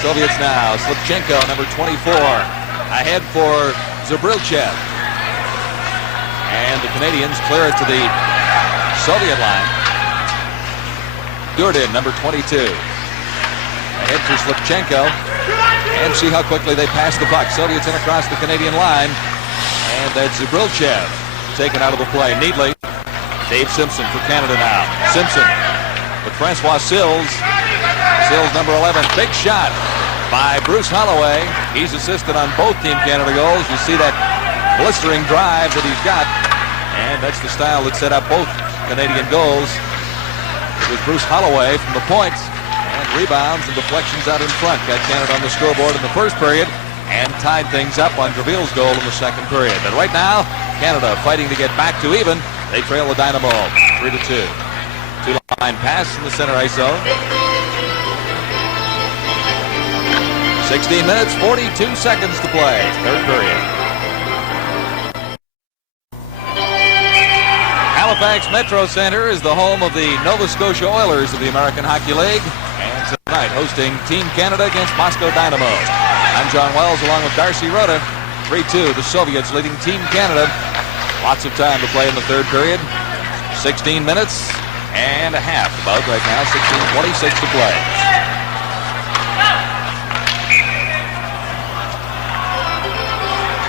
Soviets now, Slipchenko, number 24, ahead for Zabrilchev. And the Canadians clear it to the Soviet line. Durden, number 22, ahead for Slipchenko. And see how quickly they pass the puck. Soviets in across the Canadian line. And that's Zabrilchev taken out of the play neatly. Dave Simpson for Canada now. Simpson with Francois Sills. Sills, number 11. Big shot by Bruce Holloway. He's assisted on both Team Canada goals. You see that blistering drive that he's got. And that's the style that set up both Canadian goals. It was Bruce Holloway from the points. Rebounds and deflections out in front. Got Canada on the scoreboard in the first period and tied things up on Graville's goal in the second period. But right now, Canada fighting to get back to even. They trail the Dynamo 3-2. Two-line pass in the center ice zone. 16 minutes, 42 seconds to play. Third period. Halifax Metro Center is the home of the Nova Scotia Oilers of the American Hockey League. And tonight hosting Team Canada against Moscow Dynamo. I'm John Wells along with Darcy Rhoda. 3-2, the Soviets leading Team Canada. Lots of time to play in the third period. 16 minutes and a half about right now. 16:26 to play.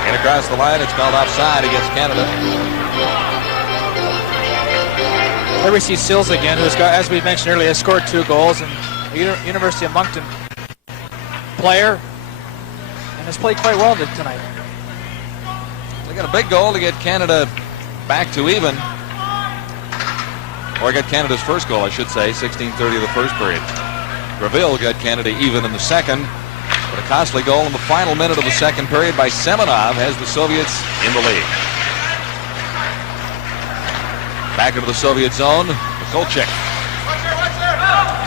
And across the line, it's called offside against Canada. There we see Sills again, who's got, as we mentioned earlier, has scored 2 goals, and University of Moncton player, and has played quite well tonight. They got a big goal to get Canada back to even, or get Canada's first goal, I should say, 16:30 of the first period. Graville got Canada even in the second, but a costly goal in the final minute of the second period by Semenov has the Soviets in the lead. Back into the Soviet zone, Mikulchik.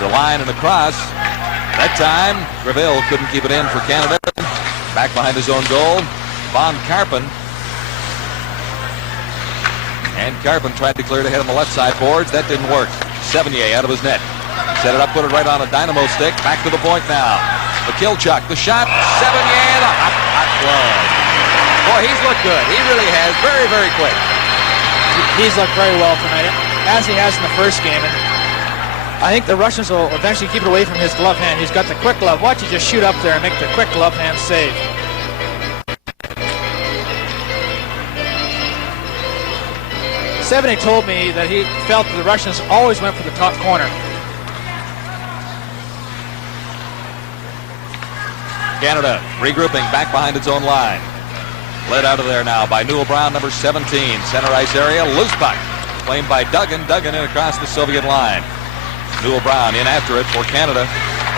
The line and across. That time, Graville couldn't keep it in for Canada. Back behind his own goal, Von Karpen. And Karpen tried to clear it ahead on the left side boards. That didn't work. Sevigny out of his net. Set it up, put it right on a Dynamo stick. Back to the point now. Mikulchuk, the shot. Sevigny, the hot glove. Boy, he's looked good. He really has. Very, very quick. He's looked very well tonight, as he has in the first game. And I think the Russians will eventually keep it away from his glove hand. He's got the quick glove. Watch, he just shoot up there and make the quick glove hand save. Sevigny told me that he felt that the Russians always went for the top corner. Canada regrouping back behind its own line. Led out of there now by Newell Brown, number 17. Center ice area, loose puck. Claimed by Duggan. Duggan in across the Soviet line. Newell Brown in after it for Canada.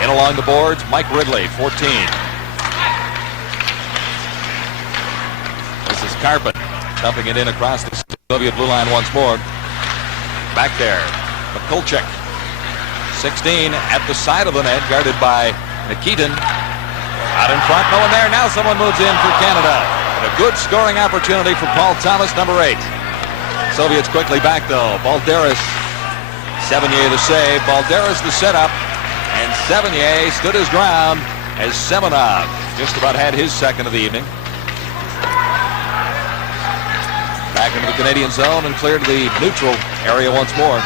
In along the boards, Mike Ridley, 14. This is Karpen dumping it in across the Soviet blue line once more. Back there, Mikulchik, 16 at the side of the net, guarded by Nikitin. Out in front, no one there. Now someone moves in for Canada. And a good scoring opportunity for Paul Thomas, number 8. Soviets quickly back though. Balderas, Sevigny the save. Balderas the setup. And Sevigny stood his ground as Semenov just about had his second of the evening. Back into the Canadian zone and cleared to the neutral area once more.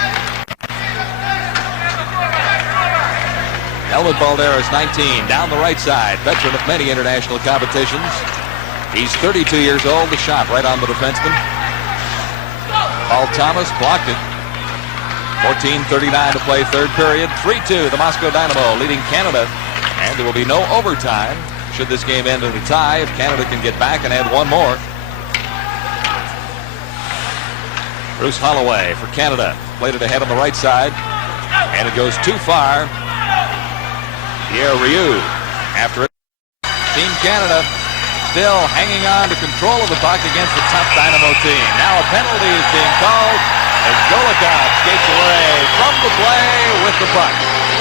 Helmut Balderas, 19, down the right side, veteran of many international competitions. He's 32 years old. The shot right on the defenseman. Paul Thomas blocked it. 14:39 to play, third period. 3-2, the Moscow Dynamo leading Canada. And there will be no overtime should this game end in a tie if Canada can get back and add one more. Bruce Holloway for Canada. Played it ahead on the right side. And it goes too far. Pierre Rioux after it. Team Canada still hanging on to control of the puck against the tough Dynamo team. Now a penalty is being called as Golikov skates away from the play with the puck.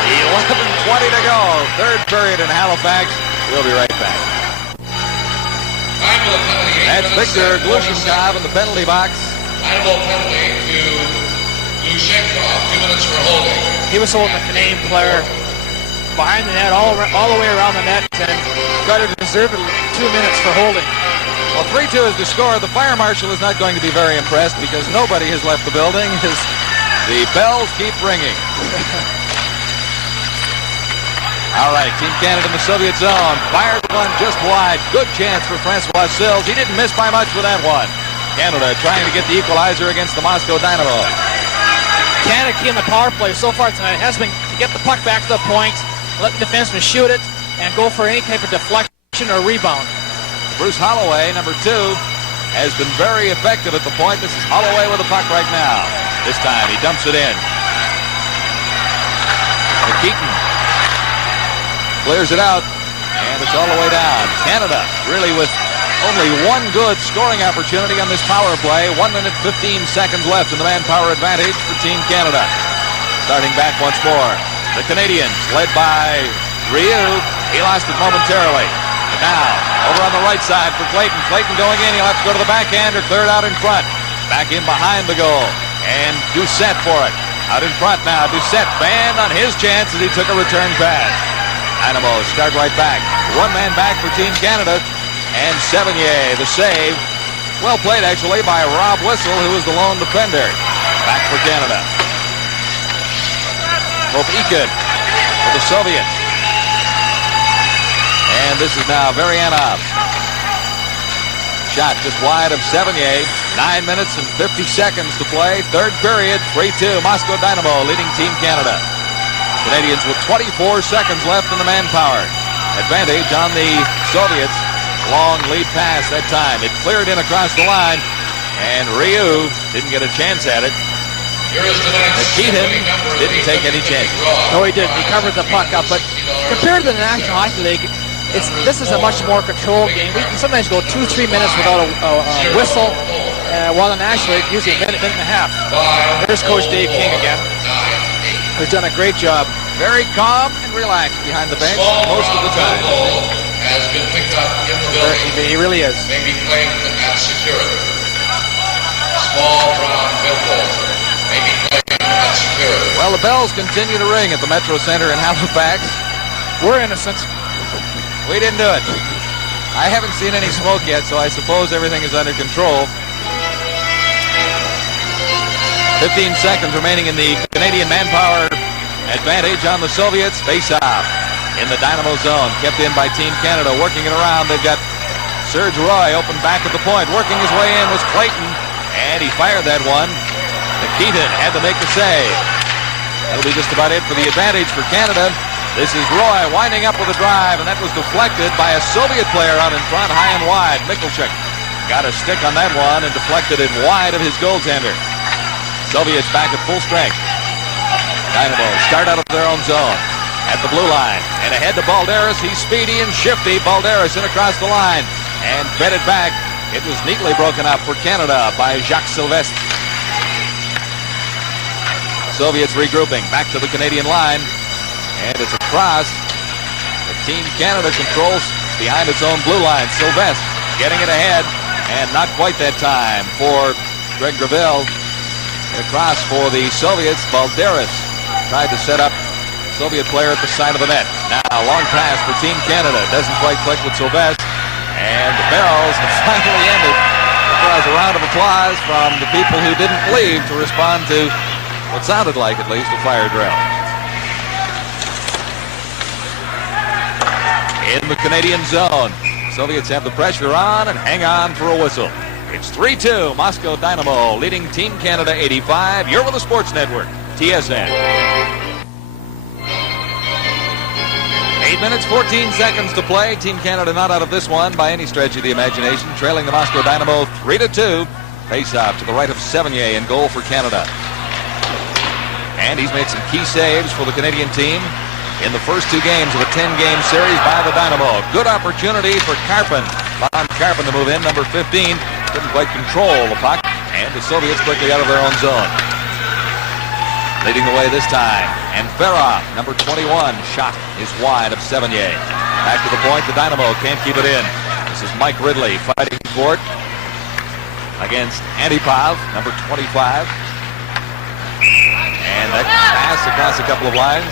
11:20 to go. Third period in Halifax. We'll be right back. That's Victor Glushenkov in the penalty box. Animal penalty to Glushenkov. 2 minutes for holding. He was holding the Canadian player behind the net, all the way around the net, and got a deserved 2 minutes for holding. Well, 3-2 is the score. The fire marshal is not going to be very impressed because nobody has left the building. The bells keep ringing. All right, Team Canada in the Soviet zone. Fired one just wide. Good chance for Francois Sills. He didn't miss by much with that one. Canada trying to get the equalizer against the Moscow Dynamo. Canada key in the power play so far tonight has been to get the puck back to the point, let the defenseman shoot it, and go for any type of deflection or rebound. Bruce Holloway, number 2, has been very effective at the point. This is Holloway with the puck right now. This time he dumps it in. Keaton clears it out, and it's all the way down. Canada really with only one good scoring opportunity on this power play. 1 minute 15 seconds left in the manpower advantage for Team Canada. Starting back once more. The Canadians led by Rioux. He lost it momentarily. But now, over on the right side for Clayton. Clayton going in. He'll have to go to the backhand or clear it out in front. Back in behind the goal. And Doucette for it. Out in front now. Doucette banned on his chance as he took a return pass. Dynamo start right back. One man back for Team Canada. And Sevigny, the save. Well played, actually, by Rob Whistle, who was the lone defender. Back for Canada. Popeykin for the Soviets. And this is now Varianov. Shot just wide of Sevigny. 9 minutes and 50 seconds to play. Third period, 3-2. Moscow Dynamo leading Team Canada. Canadians with 24 seconds left in the manpower advantage on the Soviets. Long lead pass that time. It cleared in across the line, and Rioux didn't get a chance at it. Keaton didn't take any chances. No, he didn't. He covered the puck up, but compared to the National Hockey League, this is a much more controlled game. We can sometimes go 2-3 minutes without a whistle, while the National League usually a minute and a half. There's Coach Dave King again, who's done a great job. Very calm and relaxed behind the bench most of the time. Has been picked up in the building. He really is. May be claimed as security. Small brown billboard may be claimed as security. Well, the bells continue to ring at the Metro Center in Halifax. We're innocent. We didn't do it. I haven't seen any smoke yet, so I suppose everything is under control. 15 seconds remaining in the Canadian manpower advantage on the Soviets. Face-off in the Dynamo zone, kept in by Team Canada, working it around. They've got Serge Roy open back at the point. Working his way in was Clayton, and he fired that one. Keaton had to make the save. That'll be just about it for the advantage for Canada. This is Roy winding up with a drive, and that was deflected by a Soviet player out in front, high and wide. Michalchuk got a stick on that one and deflected it wide of his goaltender. Soviets back at full strength. Dynamo start out of their own zone at the blue line, and ahead to Balderas. He's speedy and shifty. Balderas in across the line and fed it back. It was neatly broken up for Canada by Jacques Sylvestre. Soviets regrouping back to the Canadian line, and it's a cross. The Team Canada controls behind its own blue line. Sylvestre getting it ahead, and not quite that time for Greg Gravel. Across for the Soviets. Balderas tried to set up Soviet player at the side of the net. Now, long pass for Team Canada. Doesn't quite click with Sylvestre. And the bells have finally ended. It was a round of applause from the people who didn't leave to respond to what sounded like, at least, a fire drill. In the Canadian zone, Soviets have the pressure on and hang on for a whistle. It's 3-2, Moscow Dynamo leading Team Canada 85. You're with the Sports Network. TSN. 8 minutes, 14 seconds to play. Team Canada not out of this one by any stretch of the imagination. Trailing the Moscow Dynamo 3-2. Face-off to the right of Sevigny in goal for Canada. And he's made some key saves for the Canadian team in the first two games of a 10-game series by the Dynamo. Good opportunity for Karpin. Von Karpin to move in, number 15. Couldn't quite control the puck. And the Soviets quickly out of their own zone. Leading the way this time. And Farah, number 21, shot is wide of Sevigny. Back to the point, the Dynamo can't keep it in. This is Mike Ridley fighting for it against Antipov, number 25. And that pass across a couple of lines.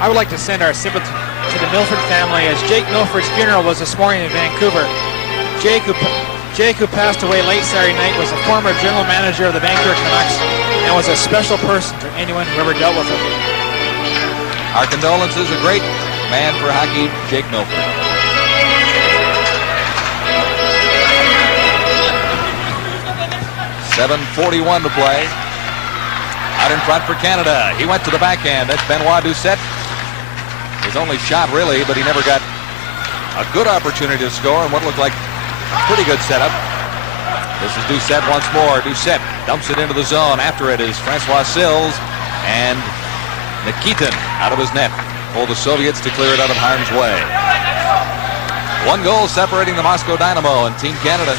I would like to send our sympathy to the Milford family, as Jake Milford's funeral was this morning in Vancouver. Jake, who passed away late Saturday night, was a former general manager of the Vancouver Canucks and was a special person to anyone who ever dealt with him. Our condolences, a great man for hockey, Jake Milford. .7:41 to play. Out in front for Canada. He went to the backhand. That's Benoit Doucette. His only shot, really, but he never got a good opportunity to score in what looked like a pretty good setup. This is Doucette once more. Doucette dumps it into the zone. After it is Francois Sills and Nikitin out of his net for the Soviets to clear it out of harm's way. One goal separating the Moscow Dynamo and Team Canada.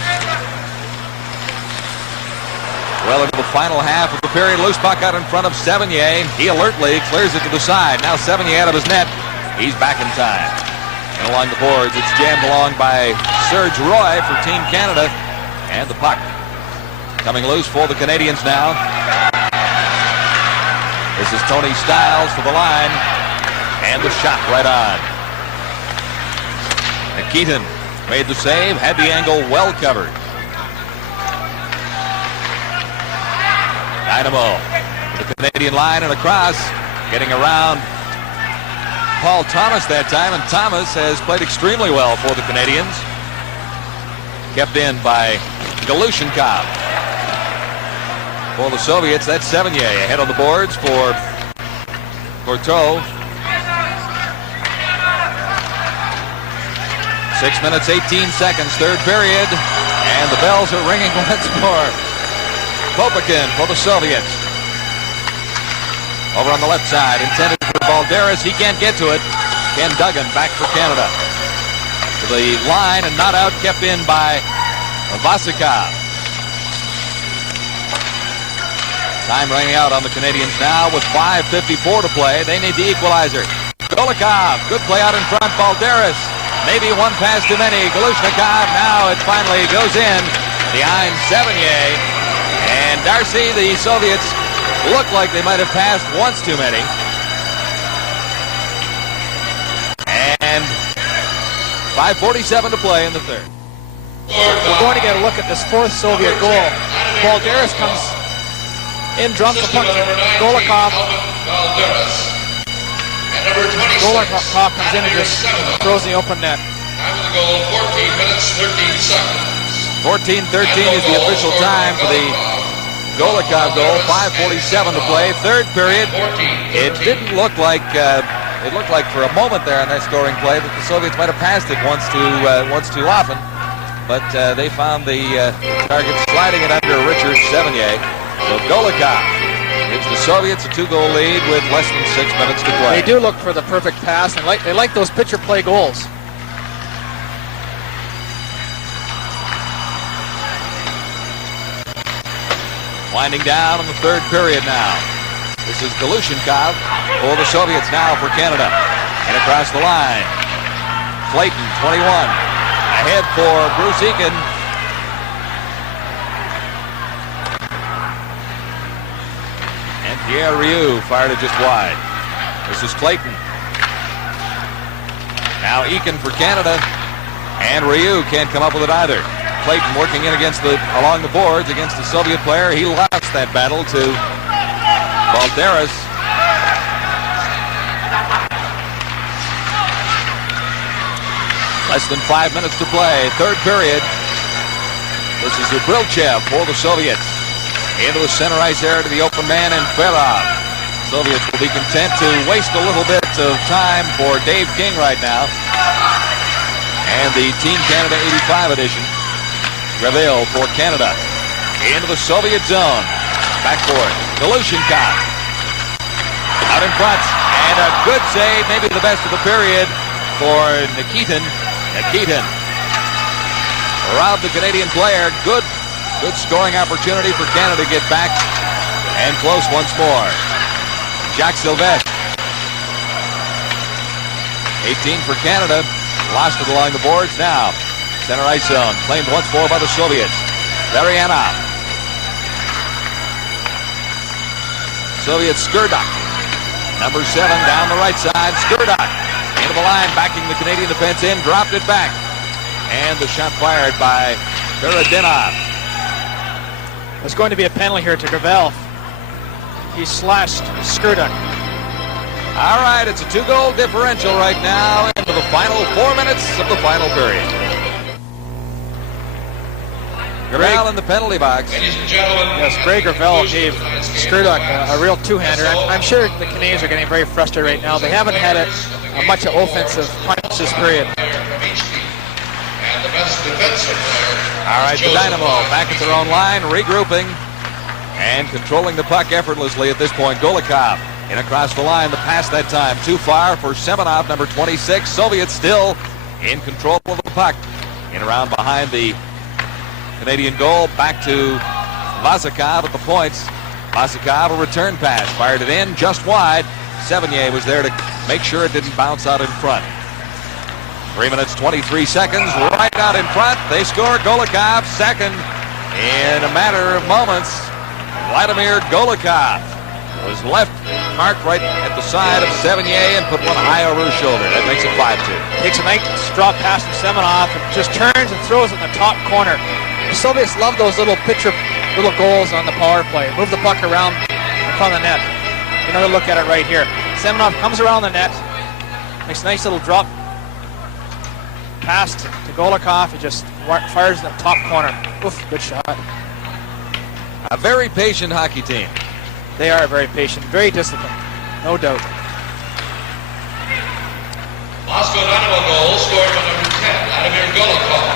Well, into the final half of the period, loose puck out in front of Sevigny. He alertly clears it to the side. Now Sevigny out of his net. He's back in time. And along the boards, it's jammed along by Serge Roy for Team Canada. And the puck coming loose for the Canadians now. This is Tony Stiles to the line. And the shot right on. Nikitin made the save, had the angle well covered. Dynamo, the Canadian line and across, getting around Paul Thomas that time, and Thomas has played extremely well for the Canadians. Kept in by Galushenkov. For the Soviets, that's Sevigny ahead on the boards for Courteau. 6 minutes, 18 seconds, third period, and the bells are ringing once more. Popakin for the Soviets. Over on the left side, intended for Balderas. He can't get to it. Ken Duggan back for Canada. To the line and not out, kept in by Vasikov. Time running out on the Canadians now with 5:54 to play. They need the equalizer. Golikov, good play out in front. Balderas, maybe one pass too many. Galushnikov, now it finally goes in behind Sevigny. And Darcy, the Soviets look like they might have passed once too many. And 5:47 to play in the third. We're going to get a look at this fourth Soviet goal. Balderas comes in, drums the puck. Golikov comes in and just throws the open net. Time of the goal, 14 minutes, 13 seconds. 14:13 is the official time for the Golikov goal. 5:47 to play, third period. It didn't look like it looked like for a moment there on that scoring play that the Soviets might have passed it once too often, but they found the target sliding it under Richard Sevigny. So Golikov gives the Soviets a 2-goal lead with less than 6 minutes to play. They do look for the perfect pass, and they like those pitcher play goals. Winding down in the third period now. This is Galushenkov for the Soviets now for Canada. And across the line, Clayton, 21. Ahead for Bruce Eakin. And Pierre Rioux fired it just wide. This is Clayton. Now Eakin for Canada. And Rioux can't come up with it either. Clayton working in along the boards against the Soviet player. He lost that battle to Balderas. Less than 5 minutes to play. Third period. This is Zubrilchev for the Soviets. Into the center ice area to the open man and Ferrov. Soviets will be content to waste a little bit of time for Dave King right now. And the Team Canada 85 edition. Gravel for Canada. Into the Soviet zone. Backboard. Galushenkov. Out in front. And a good save, maybe the best of the period for Nikitin. Nikitin robbed the Canadian player. Good scoring opportunity for Canada to get back and close once more. Jacques Sylvestre. 18 for Canada. Lost it along the boards now. Center ice zone. Claimed once more by the Soviets. Varianov. Soviet Skurduk. Number 7 down the right side. Skurduk. Into the line. Backing the Canadian defense in. Dropped it back. And the shot fired by Peredinov. There's going to be a penalty here to Gravel. He slashed Skurduk. All right, it's a 2-goal differential right now into the final 4 minutes of the final period. Gravel in the penalty box. Ladies and gentlemen, Yes, Greg Gravel gave Skurduk a real two-hander. I'm sure the Canadians are getting very frustrated right now. They haven't had much offensive punch this period. and the best defensive player. All right, the Dynamo back at their own line, regrouping and controlling the puck effortlessly at this point. Golikov in across the line. The pass that time too far for Semenov, number 26. Soviets still in control of the puck. In around behind the Canadian goal. Back to Vazikov at the points. Vazikov, a return pass. Fired it in just wide. Sevigny was there to make sure it didn't bounce out in front. 3 minutes, 23 seconds. Right out in front. They score. Golikov second in a matter of moments. Vladimir Golikov was left marked right at the side of Sevigny and put one high over his shoulder. That makes it 5-2. Takes a nice drop pass from Semenov and just turns and throws it in the top corner. The Soviets love those little goals on the power play. Move the puck around in front of the net. Another look at it right here. Semenov comes around the net, makes a nice little drop pass to Golikov. He just fires in the top corner. Oof, good shot. A very patient hockey team. They are very patient, very disciplined, no doubt. Moscow Dynamo goal scored by number 10, Vladimir Golikov.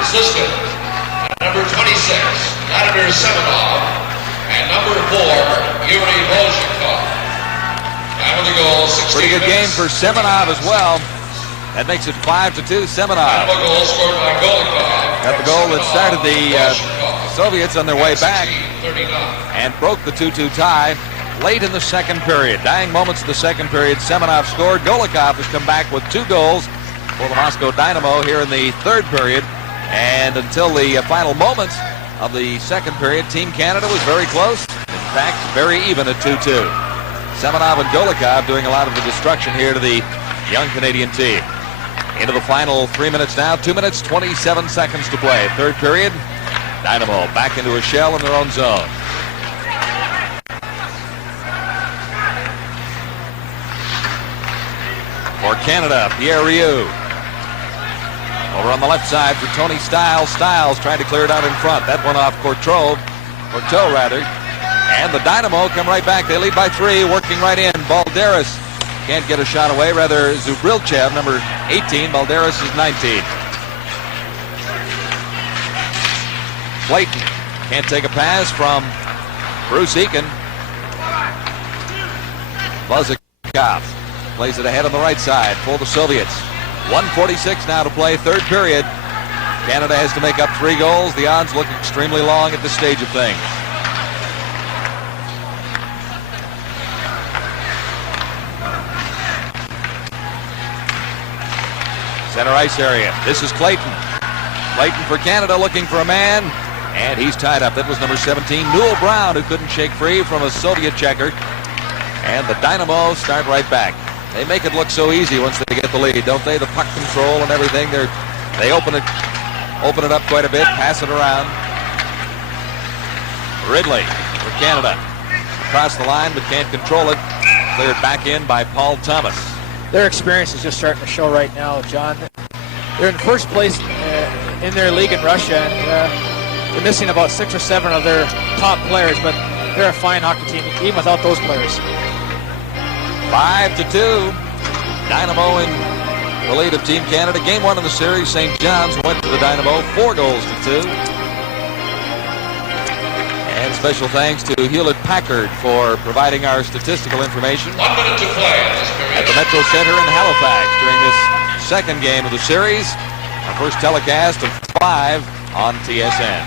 Assisted by number 26, Vladimir Semenov, and number 4, Yuri Volchikov. Time of the goal, 16 Pretty good game for Semenov as well. That makes it 5-2. Semenov Dynamo goal scored by Golikov. got the goal that started the Soviets on their way back 16:39. and broke the 2-2 tie late in the second period. Dying moments of the second period, Semenov scored. Golikov has come back with 2 goals for the Moscow Dynamo here in the third period. And until the final moments of the second period, Team Canada was very close. In fact, very even at 2-2. Semenov and Golikov doing a lot of the destruction here to the young Canadian team. Into the final 3 minutes now. 2 minutes, 27 seconds to play. Third period. Dynamo back into a shell in their own zone. For Canada, Pierre Rioux. Over on the left side for Tony Stiles. Stiles tried to clear it out in front. That one off Courteau rather. And the Dynamo come right back. They lead by 3, working right in. Balderas can't get a shot away. Rather, Zubrilchev, number 18. Balderas is 19. Clayton can't take a pass from Bruce Eakin. Vazikov plays it ahead on the right side for the Soviets. 1:46 now to play, third period. Canada has to make up 3 goals. The odds look extremely long at this stage of things. Center ice area. This is Clayton. Clayton for Canada looking for a man. And he's tied up. That was number 17, Newell Brown, who couldn't shake free from a Soviet checker. And the Dynamo start right back. They make it look so easy once they get the lead, don't they? The puck control and everything. They open it up quite a bit, pass it around. Ridley for Canada. Across the line, but can't control it. Cleared back in by Paul Thomas. Their experience is just starting to show right now, John. They're in first place in their league in Russia. And they're missing about 6 or 7 of their top players, but they're a fine hockey team even without those players. 5-2. Dynamo in the lead of Team Canada. Game 1 of the series, St. John's went to the Dynamo 4-2. And special thanks to Hewlett-Packard for providing our statistical information 1 minute to play in this period. at the Metro Center in Halifax during this second game of the series. Our first telecast of 5 on TSN.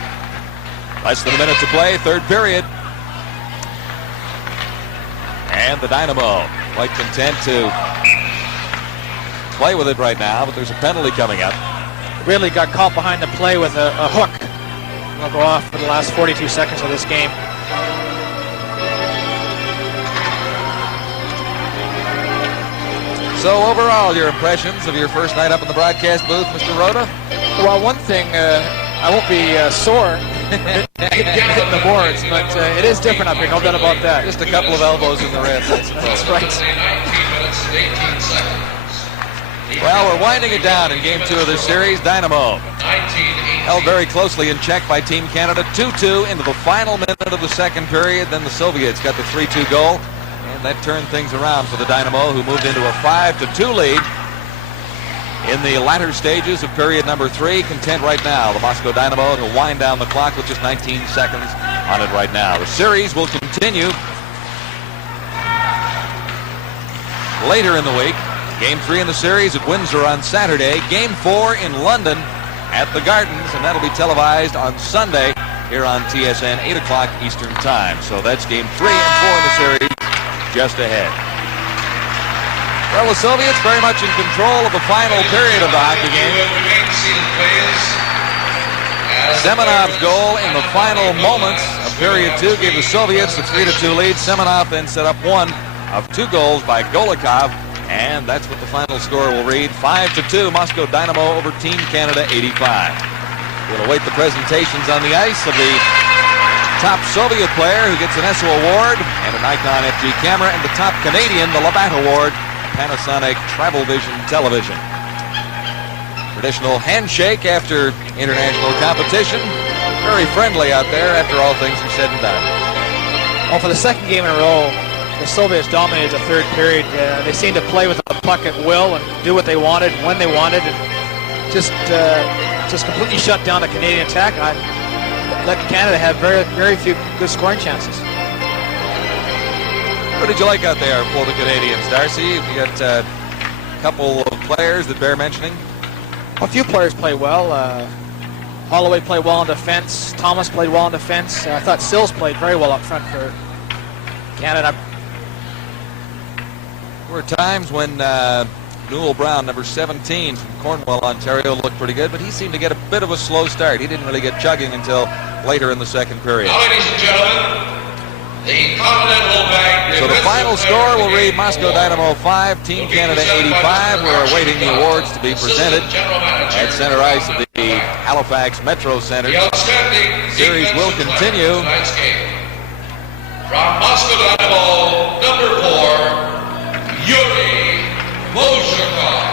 Less than a minute to play, third period. And the Dynamo quite content to play with it right now, but there's a penalty coming up. Really got caught behind the play with a hook. Will go off for the last 42 seconds of this game. So overall, your impressions of your first night up in the broadcast booth, Mr. Rhoda? Well, one thing, I won't be sore hitting the boards, but it is different up here, no doubt about that. Just a couple of elbows in the ribs, I suppose. That's right. 19 minutes and 18 seconds. Well, we're winding it down in Game 2 of this series. Dynamo 19-18. held very closely in check by Team Canada. 2-2 into the final minute of the second period. Then the Soviets got the 3-2 goal, and that turned things around for the Dynamo, who moved into a 5-2 lead in the latter stages of period number 3. Content right now, the Moscow Dynamo, to wind down the clock with just 19 seconds on it right now. The series will continue later in the week. Game 3 in the series at Windsor on Saturday. Game 4 in London at the Gardens, and that'll be televised on Sunday here on TSN, 8 o'clock Eastern Time. So that's Game 3 and 4 in the series just ahead. Well, the Soviets very much in control of the final period of the hockey game. Semenov's goal in the final moments of period 2 gave the Soviets the 3-2 lead. Semenov then set up one of 2 goals by Golikov. And that's what the final score will read. 5-2, Moscow Dynamo over Team Canada 85. We'll await the presentations on the ice of the top Soviet player who gets an ESSO award and an Nikon FG camera, and the top Canadian, the Labatt Award, Panasonic Travel Vision television. Traditional handshake after international competition. Very friendly out there after all things are said and done. Well, for the second game in a row, the Soviets dominated the third period. They seemed to play with the puck at will and do what they wanted when they wanted, and just completely shut down the Canadian attack. I let Canada have very few good scoring chances. What did you like out there for the Canadians, Darcy? You got a couple of players that bear mentioning. A few players played well. Holloway played well in defense. Thomas played well in defense. I thought Sills played very well up front for Canada. There were times when Newell Brown, number 17 from Cornwall, Ontario, looked pretty good, but he seemed to get a bit of a slow start. He didn't really get chugging until later in the second period. Now, ladies and gentlemen, the Continental Bank. So the final score will read Moscow Dynamo 5, Team Canada 85. We're awaiting the awards to be presented at center ice of the Halifax Metro Center. The outstanding Series will continue. tonight's game. From Moscow Dynamo, number 4, Yuri Bozhikov.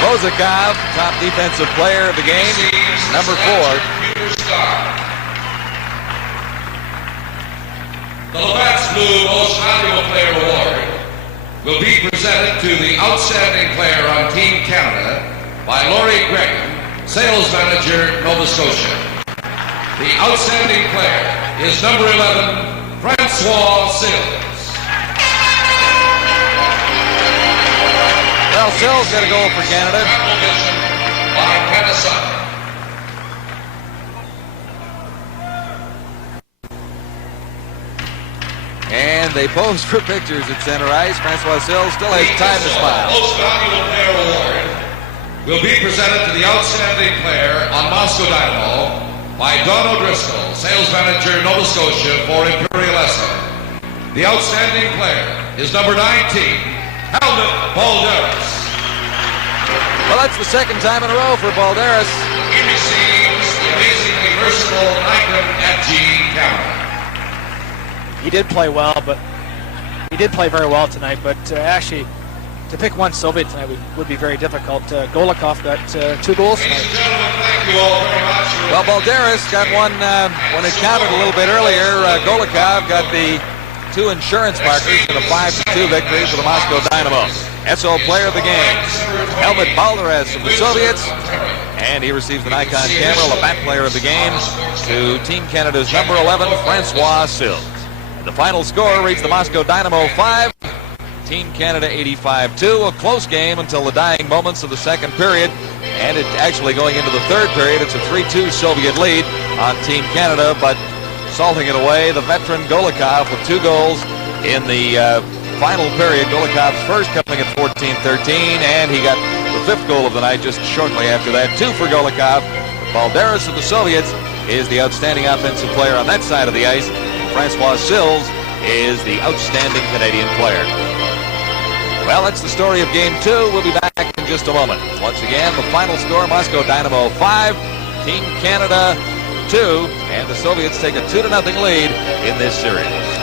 Bozhikov, top defensive player of the game, number 4. The Labatt's Blue Most Valuable Player Award will be presented to the outstanding player on Team Canada by Laurie Graham, Sales Manager, Nova Scotia. The outstanding player is number 11, Francois Sills. Well, Sills got a goal for Canada. Travel Vision by Panasonic. And they pose for pictures at center ice. Francois Sills still has time to smile. Most Valuable Player Award will be presented to the outstanding player on Moscow Dynamo by Don O'Driscoll, Sales Manager, Nova Scotia for Imperial Esso. The outstanding player is number 19, Helmut Balderas. Well, that's the second time in a row for Balderas. He receives the amazingly versatile Nikon FG camera. He did play well, but he did play very well tonight. But actually, to pick one Soviet tonight would be very difficult. Golikov got 2 goals tonight. Ladies and gentlemen, thank you all very much. Well, Balderas got one when it counted a little bit earlier. Golikov got the 2 insurance markers in a 5-2 victory for the Moscow Dynamo. SO player of the game, Helmut Balderas from the Soviets, and he receives the Nikon camera, the bat player of the game, to Team Canada's number 11, Francois Sills. The final score reads the Moscow Dynamo 5, Team Canada 85-2, a close game until the dying moments of the second period, and it actually going into the third period, it's a 3-2 Soviet lead on Team Canada, but salting it away, the veteran Golikov with 2 goals in the final period. Golikov's first coming at 14-13, and he got the 5th goal of the night just shortly after that. 2 for Golikov. Balderas of the Soviets is the outstanding offensive player on that side of the ice. Francois Sills is the outstanding Canadian player. Well, that's the story of Game 2. We'll be back in just a moment. Once again, the final score, Moscow Dynamo 5, Team Canada 2, and the Soviets take a 2-0 lead in this series.